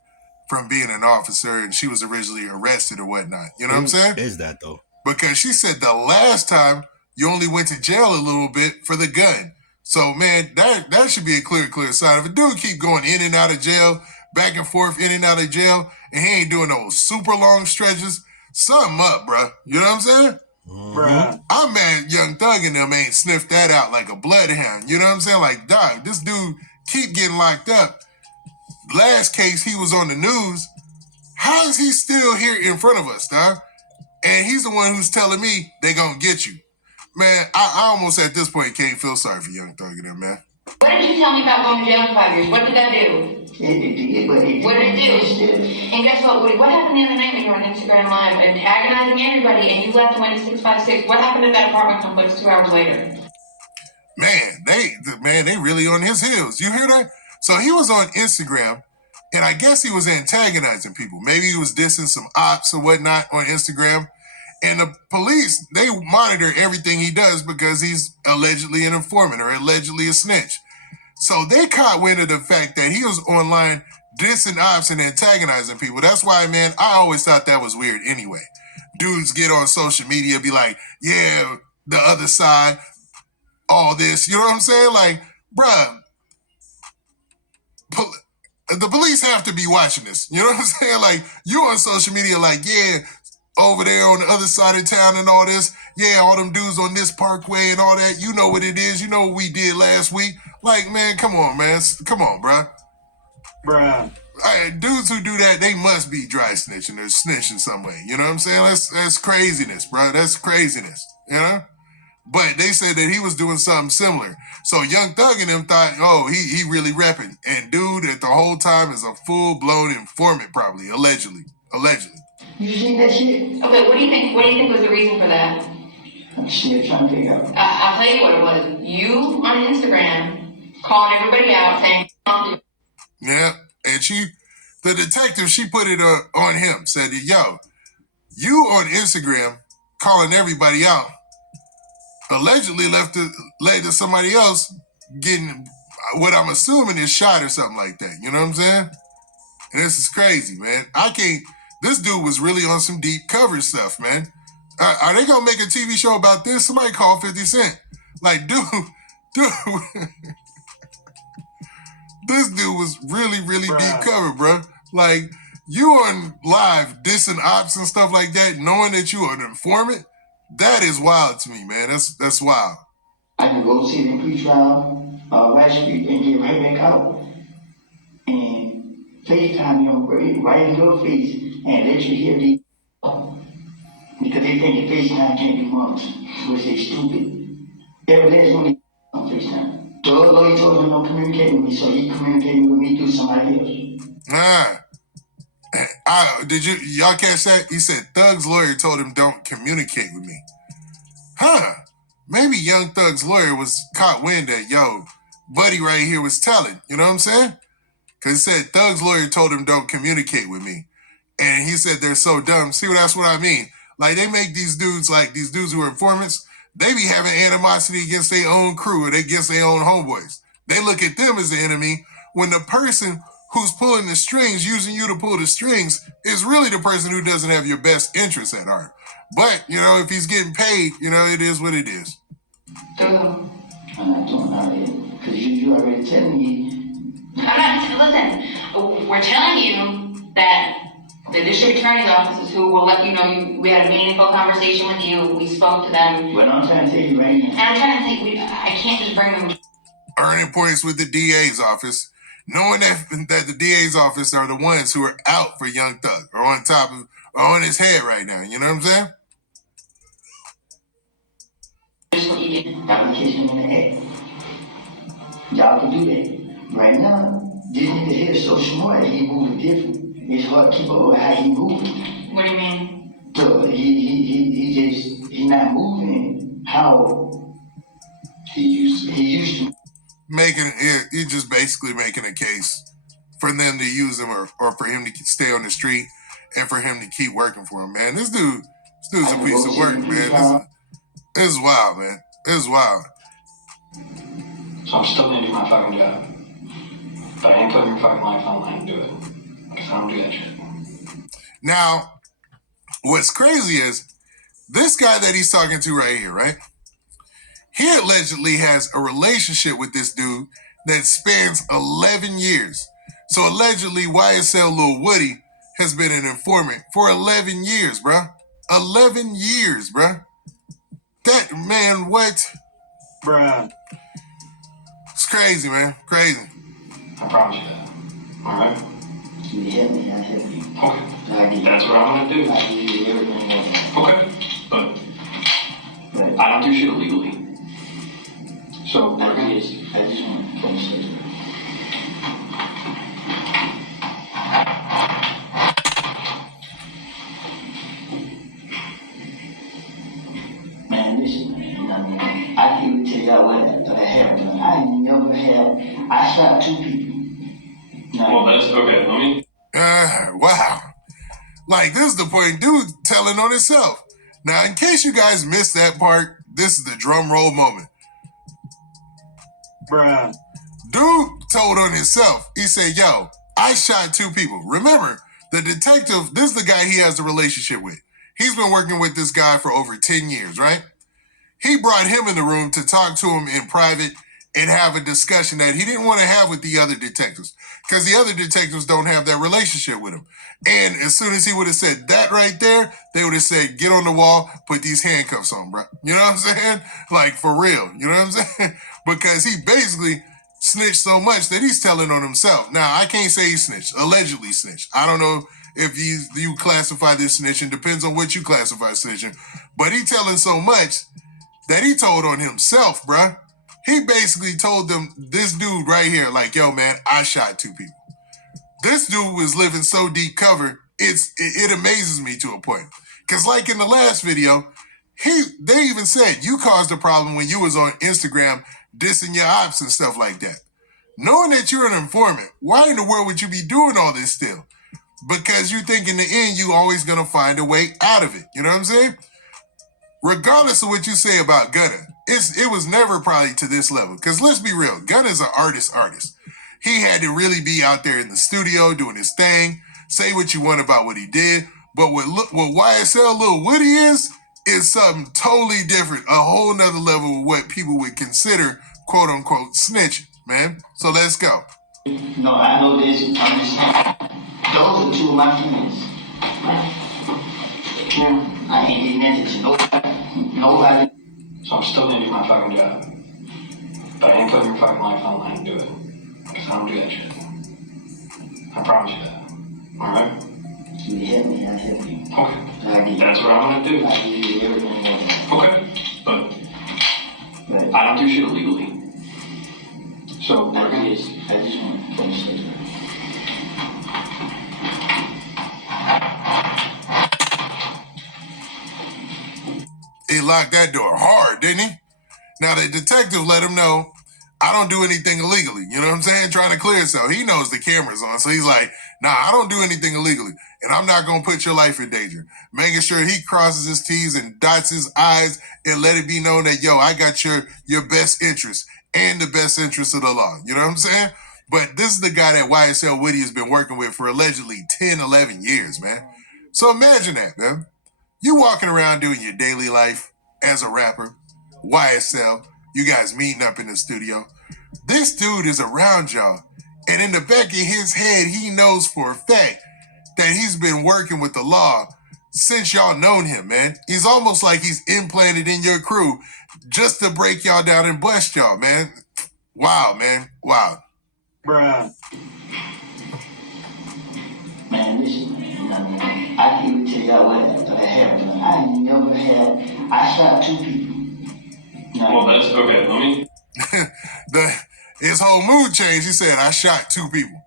from being an officer, and she was originally arrested or whatnot. You know what I'm saying? Is that though? Because she said the last time you only went to jail a little bit for the gun. So, man, that should be a clear sign. If a dude keep going in and out of jail, back and forth, in and out of jail, and he ain't doing those super long stretches, something up, bruh. You know what I'm saying? Bruh. I'm mad Young Thug and them ain't sniffed that out like a bloodhound. You know what I'm saying? Like, dog, this dude keep getting locked up. Last case, he was on the news. How is he still here in front of us, dog? And he's the one who's telling me they gonna get you. Man, I almost at this point can't feel sorry for Young Thug and them, man. what did you tell me about going to jail for 5 years? What did that do? What did it do? And guess what, Woody? What happened the other night when you were on Instagram Live antagonizing everybody and you left and went to 656? What happened at that apartment complex 2 hours later? Man, they really on his heels. You hear that? So he was on Instagram, and I guess he was antagonizing people. Maybe he was dissing some ops or whatnot on Instagram. And the police, they monitor everything he does because he's allegedly an informant or allegedly a snitch. So they caught wind of the fact that he was online dissing ops and antagonizing people. That's why, man, I always thought that was weird anyway. Dudes get on social media, be like, yeah, the other side, all this. You know what I'm saying? Like, bruh, the police have to be watching this. You know what I'm saying? Like, you on social media like, yeah, over there on the other side of town and all this. Yeah, all them dudes on this parkway and all that. You know what it is. You know what we did last week. Like, man, come on, man. Come on, bruh. Dudes who do that, they must be dry snitching or snitching some way. You know what I'm saying? That's craziness, bro. That's craziness, you know? But they said that he was doing something similar. So Young Thug and them thought, oh, he really repping. And dude at the whole time is a full-blown informant, probably, allegedly. You seen that shit? Okay, what do you think was the reason for that? I'm still trying to figure out. I'll tell you what it was. You on Instagram calling everybody out saying, yeah, and the detective, she put it on him, said, yo, You on Instagram calling everybody out, allegedly led to somebody else getting what I'm assuming is shot or something like that. You know what I'm saying? And this is crazy, man. This dude was really on some deep cover stuff, man. Are they gonna make a TV show about this? Somebody call 50 Cent. Like, dude, this dude was really, really deep cover, bro. Like, you on live dissing ops and stuff like that, knowing that you are an informant, that is wild to me, man. That's wild. I can go sit in pre-trial, White Street, and get right back out. And FaceTime you right in your face and let you hear the because they think your FaceTime can't be months, which they stupid. Every last one on FaceTime. The other lawyer told him don't communicate with me, so he communicated with me through somebody else. Did y'all catch that? He said Thug's lawyer told him don't communicate with me. Maybe Young Thug's lawyer was caught wind that, yo, buddy right here was telling. You know what I'm saying? Because he said Thug's lawyer told him don't communicate with me. And he said they're so dumb. See, that's what I mean. Like, they make these dudes who are informants, they be having animosity against their own crew or against their own homeboys. They look at them as the enemy when the person who's pulling the strings, using you to pull the strings, is really the person who doesn't have your best interests at heart. But, if he's getting paid, it is what it is. I'm not doing all that, because you already telling me. Listen, we're telling you that the district attorney's office is who will let you know we had a meaningful conversation with you, we spoke to them. But I'm trying to tell you right now. And I'm trying to tell you, I can't just bring them. Earning points with the DA's office, knowing that the DA's office are the ones who are out for Young Thug, or on top of, or on his head right now. You know what I'm saying? Just what you did. Y'all can kiss him in the head. Y'all can do that. Right now, this nigga here is so smart that he moving different. It's hard to keep up with how he moving. What do you mean? So he's not moving how he used to. He's just basically making a case for them to use him or for him to stay on the street and for him to keep working for him, man. This dude's a piece of work, man. This is wild, man. This is wild. So I'm still gonna do my fucking job. But I ain't putting your fucking life on the line to do it. Because I don't do that shit. Now, what's crazy is this guy that he's talking to right here, right? He allegedly has a relationship with this dude that spans 11 years. So allegedly, YSL Lil Woody has been an informant for 11 years, bruh. 11 years, bruh. That, man, what? Bruh. It's crazy, man. Crazy. I promise you that. Alright? You help me, I'll help you. Okay. That's what I'm gonna do. I give you everything else. Okay. But I don't do shit illegally. So, I just want to finish it. Man, listen, man, I can even tell y'all what I have done. I shot 2 people. well, that's okay. Let me. Wow. Like, this is the point, dude telling on himself. Now, in case you guys missed that part, this is the drum roll moment. Bruh. Dude told on himself. He said, yo, I shot 2 people. Remember, the detective, this is the guy he has a relationship with. He's been working with this guy for over 10 years, right? He brought him in the room to talk to him in private and have a discussion that he didn't want to have with the other detectives because the other detectives don't have that relationship with him. And as soon as he would have said that right there, they would have said, get on the wall, put these handcuffs on, bro. You know what I'm saying? Like, for real. You know what I'm saying? Because he basically snitched so much that he's telling on himself. Now, I can't say he snitched. Allegedly snitched. I don't know if you classify this snitching. Depends on what you classify snitching. But he telling so much that he told on himself, bruh. He basically told them, this dude right here, like, yo, man, I shot 2 people. This dude was living so deep cover, it amazes me to a point. Because like in the last video, they even said, you caused a problem when you was on Instagram dissing your ops and stuff like that. Knowing that you're an informant, why in the world would you be doing all this still? because you think in the end you always gonna find a way out of it. You know what I'm saying? Regardless of what you say about Gunna, it was never probably to this level. Because let's be real, Gunna's an artist. He had to really be out there in the studio doing his thing. Say what you want about what he did, but what YSL Lil Woody is something totally different, a whole nother level of what people would consider quote unquote snitching, man. So let's go. No, I know this. I'm just those are two of my friends. Yeah, I ain't getting into nobody. So I'm still gonna do my fucking job. But I ain't putting your fucking life on the line to do it. Because I don't do that shit. I promise you that. Alright? You help me, I help you. Okay. That's what I'm gonna do. I give you everything. Okay. But I don't do shit illegally. So we're gonna... I just want to finish it. He locked that door hard, didn't he? Now the detective let him know, I don't do anything illegally. You know what I'm saying? Trying to clear himself. He knows the camera's on. So he's like, nah, I don't do anything illegally. And I'm not going to put your life in danger. Making sure he crosses his T's and dots his I's and let it be known that, yo, I got your best interest and the best interest of the law. You know what I'm saying? But this is the guy that YSL Woody has been working with for allegedly 10, 11 years, man. So imagine that, man. You walking around doing your daily life as a rapper, YSL, you guys meeting up in the studio. This dude is around y'all, and in the back of his head, he knows for a fact that he's been working with the law since y'all known him, man. He's almost like he's implanted in your crew just to break y'all down and bust y'all, man. Wow, man. Wow. Bruh. Man, listen, I can even tell y'all what happened. I never had, I shot 2 people. Well, that's okay. Let me... His whole mood changed. He said, I shot 2 people.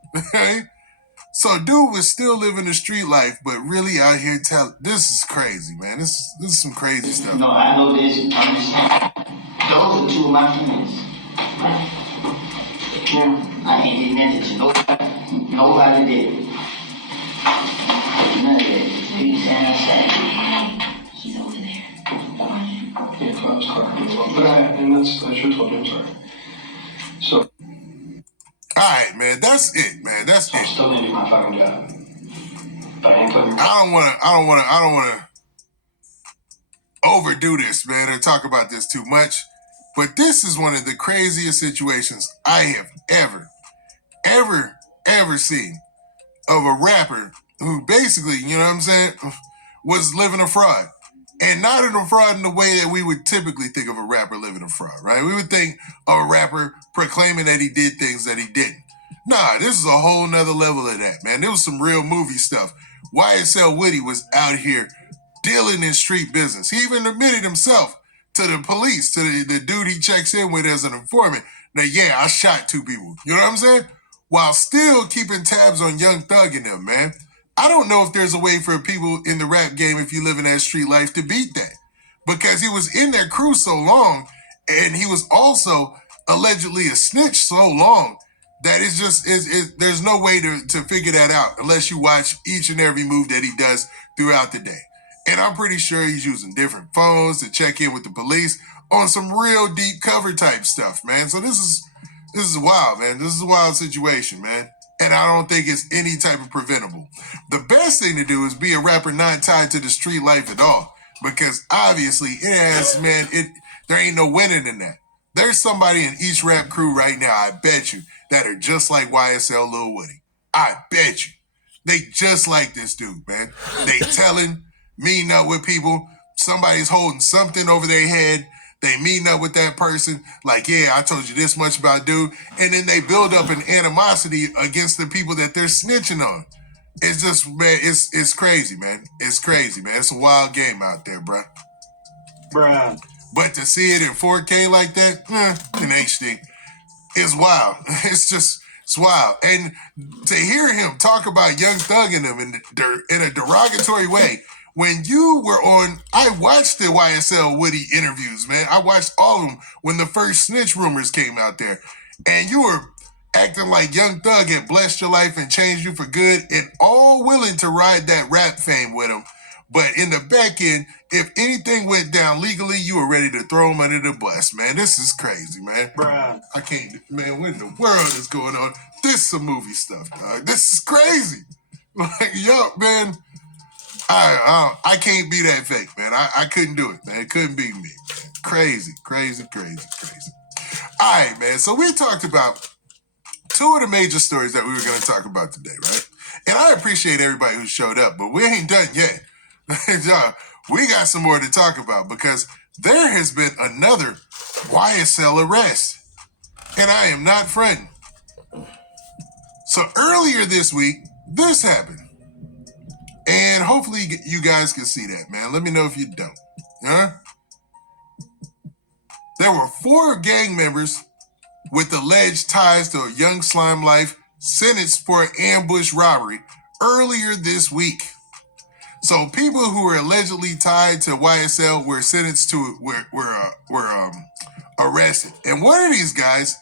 So dude was still living the street life, but really out here this is crazy, man. This is some crazy stuff. No, I know this. I'm just those are 2 of my friends. Yeah, I ain't getting into nobody did. None of that. He's outside. He's over there. Yeah, so I was talking. But I should have told you, I'm sorry. So... All right, man. That's it, man. That's so it. I'm still gonna do my fucking job. But I ain't putting... I don't want to overdo this, man, or talk about this too much. But this is one of the craziest situations I have ever seen of a rapper who basically, you know what I'm saying, was living a fraud. And not in a fraud in the way that we would typically think of a rapper living a fraud, right? We would think of a rapper proclaiming that he did things that he didn't. Nah, this is a whole nother level of that, man. There was some real movie stuff. YSL Woody was out here dealing in street business. He even admitted himself to the police, to the dude he checks in with as an informant, that, yeah, I shot 2 people. You know what I'm saying? While still keeping tabs on Young Thug and them, man. I don't know if there's a way for people in the rap game, if you live in that street life, to beat that. Because he was in their crew so long, and he was also allegedly a snitch so long, that it's just, there's no way to figure that out unless you watch each and every move that he does throughout the day. And I'm pretty sure he's using different phones to check in with the police on some real deep cover type stuff, man. So this is wild, man. This is a wild situation, man. And I don't think it's any type of preventable. The best thing to do is be a rapper not tied to the street life at all. Because obviously it has, man, there ain't no winning in that. There's somebody in each rap crew right now, I bet you, that are just like YSL Lil Woody. I bet you. They just like this dude, man. They telling, meeting up with people. Somebody's holding something over their head. They meeting up with that person, like, yeah, I told you this much about dude. And then they build up an animosity against the people that they're snitching on. It's just, man, it's crazy, man. It's crazy, man. It's a wild game out there, bruh. But to see it in 4K like that, in HD, is wild. It's wild. And to hear him talk about Young Thug and them in a derogatory way, when you were on, I watched the YSL Woody interviews, man. I watched all of them when the first snitch rumors came out there. And you were acting like Young Thug had blessed your life and changed you for good, and all willing to ride that rap fame with him. But in the back end, if anything went down legally, you were ready to throw him under the bus, man. This is crazy, man. Bruh. I can't, man, what in the world is going on? This is some movie stuff, dog. This is crazy. Like, yo, man, I can't be that fake, man. I couldn't do it, man. It couldn't be me, man. Crazy. All right, man. So we talked about two of the major stories that we were going to talk about today, right? And I appreciate everybody who showed up, but we ain't done yet. We got some more to talk about because there has been another YSL arrest, and I am not fronting. So earlier this week, this happened. And hopefully you guys can see that, man. Let me know if you don't. Huh? There were 4 gang members with alleged ties to a Young Slime Life sentenced for ambush robbery earlier this week. So people who were allegedly tied to YSL were sentenced to were arrested. And one of these guys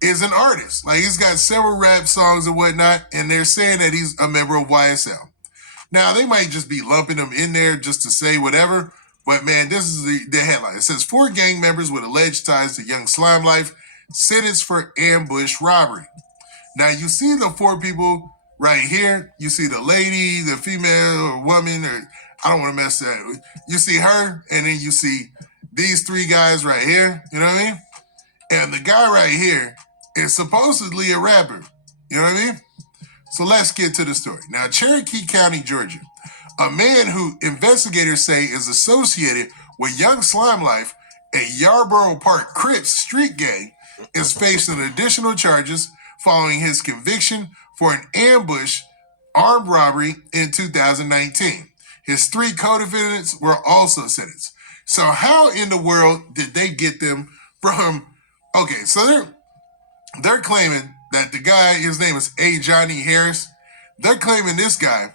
is an artist. Like, he's got several rap songs and whatnot, and they're saying that he's a member of YSL. Now, they might just be lumping him in there just to say whatever, but man, this is the headline. It says 4 gang members with alleged ties to Young Slime Life sentenced for ambush robbery. Now, you see the 4 people right here. You see the lady, the female or woman, or I don't want to mess that. You see her, and then you see these 3 guys right here. You know what I mean? And the guy right here is supposedly a rapper. You know what I mean? So let's get to the story. Now, Cherokee County, Georgia, a man who investigators say is associated with Young Slime Life, a Yarborough Park Crips street gang, is facing additional charges following his conviction for an ambush armed robbery in 2019. His 3 co-defendants were also sentenced. So how in the world did they get them from... Okay, so they're claiming that the guy, his name is A. Johnny Harris. They're claiming this guy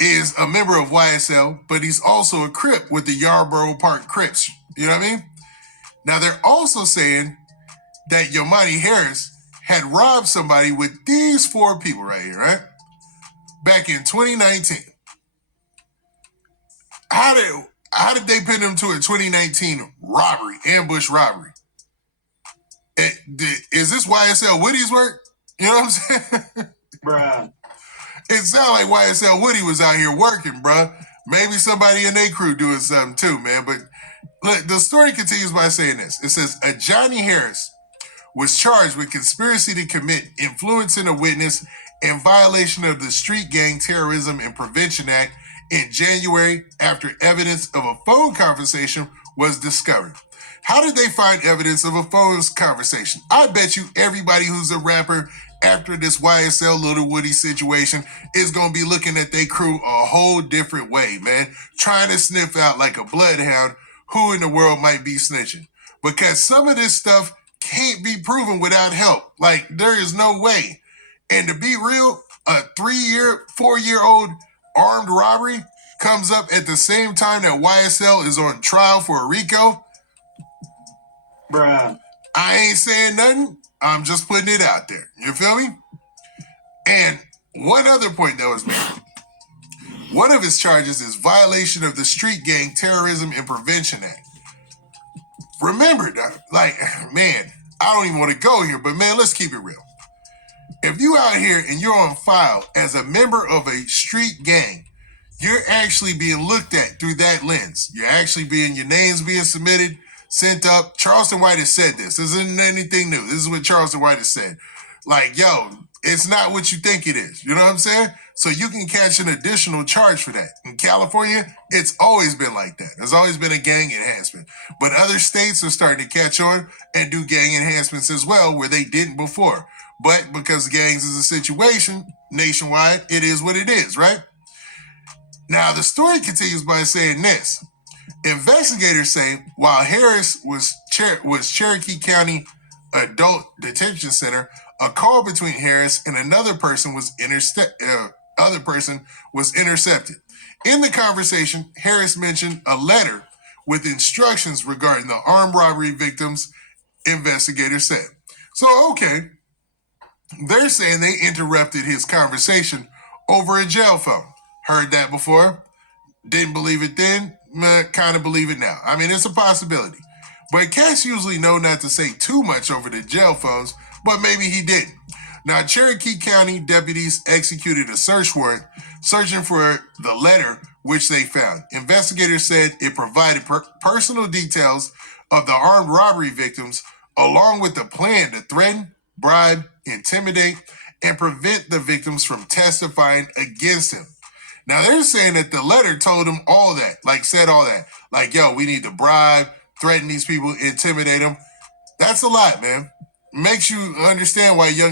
is a member of YSL, but he's also a Crip with the Yarborough Park Crips. You know what I mean? Now, they're also saying that Yomani Harris had robbed somebody with these 4 people right here, right? Back in 2019. How did they pin him to a 2019 robbery, ambush robbery? Is this YSL Woody's work? You know what I'm saying? Bruh. It sounded like YSL Woody was out here working, bruh. Maybe somebody in their crew doing something too, man. But look, the story continues by saying this. It says, a Johnny Harris was charged with conspiracy to commit influencing a witness in violation of the Street Gang Terrorism and Prevention Act in January after evidence of a phone conversation was discovered. How did they find evidence of a phone conversation? I bet you everybody who's a rapper after this YSL Little Woody situation is going to be looking at their crew a whole different way, man. Trying to sniff out like a bloodhound who in the world might be snitching. Because some of this stuff can't be proven without help. Like, there is no way. And to be real, a 4-year-old armed robbery comes up at the same time that YSL is on trial for a RICO. Bruh. I ain't saying nothing. I'm just putting it out there. You feel me? And one other point that was made. One of his charges is violation of the Street Gang Terrorism and Prevention Act. Remember, like, man, I don't even want to go here, but man, let's keep it real. If you out here and you're on file as a member of a street gang, you're actually being looked at through that lens. You're actually your name's being submitted, sent up. Charleston White has said this. This isn't anything new. This is what Charleston White has said. Like, yo, it's not what you think it is. You know what I'm saying? So you can catch an additional charge for that. In California, it's always been like that. There's always been a gang enhancement. But other states are starting to catch on and do gang enhancements as well, where they didn't before. But because gangs is a situation nationwide, it is what it is, right? Now, the story continues by saying this. Investigators say while Harris was Cherokee County Adult Detention Center, a call between Harris and another person was intercepted. In the conversation, Harris mentioned a letter with instructions regarding the armed robbery victims, investigators said. So, okay, They're saying they interrupted his conversation over a jail phone. Heard that before. Didn't believe it then. Kind of believe it now. I mean, it's a possibility. But cats usually know not to say too much over the jail phones, but maybe he didn't. Now, Cherokee County deputies executed a search warrant searching for the letter which they found. Investigators said it provided personal details of the armed robbery victims along with the plan to threaten, bribe, intimidate, and prevent the victims from testifying against him. Now, they're saying that the letter told him all that, like said all that. Like, yo, we need to bribe, threaten these people, intimidate them. That's a lot, man. Makes you understand why young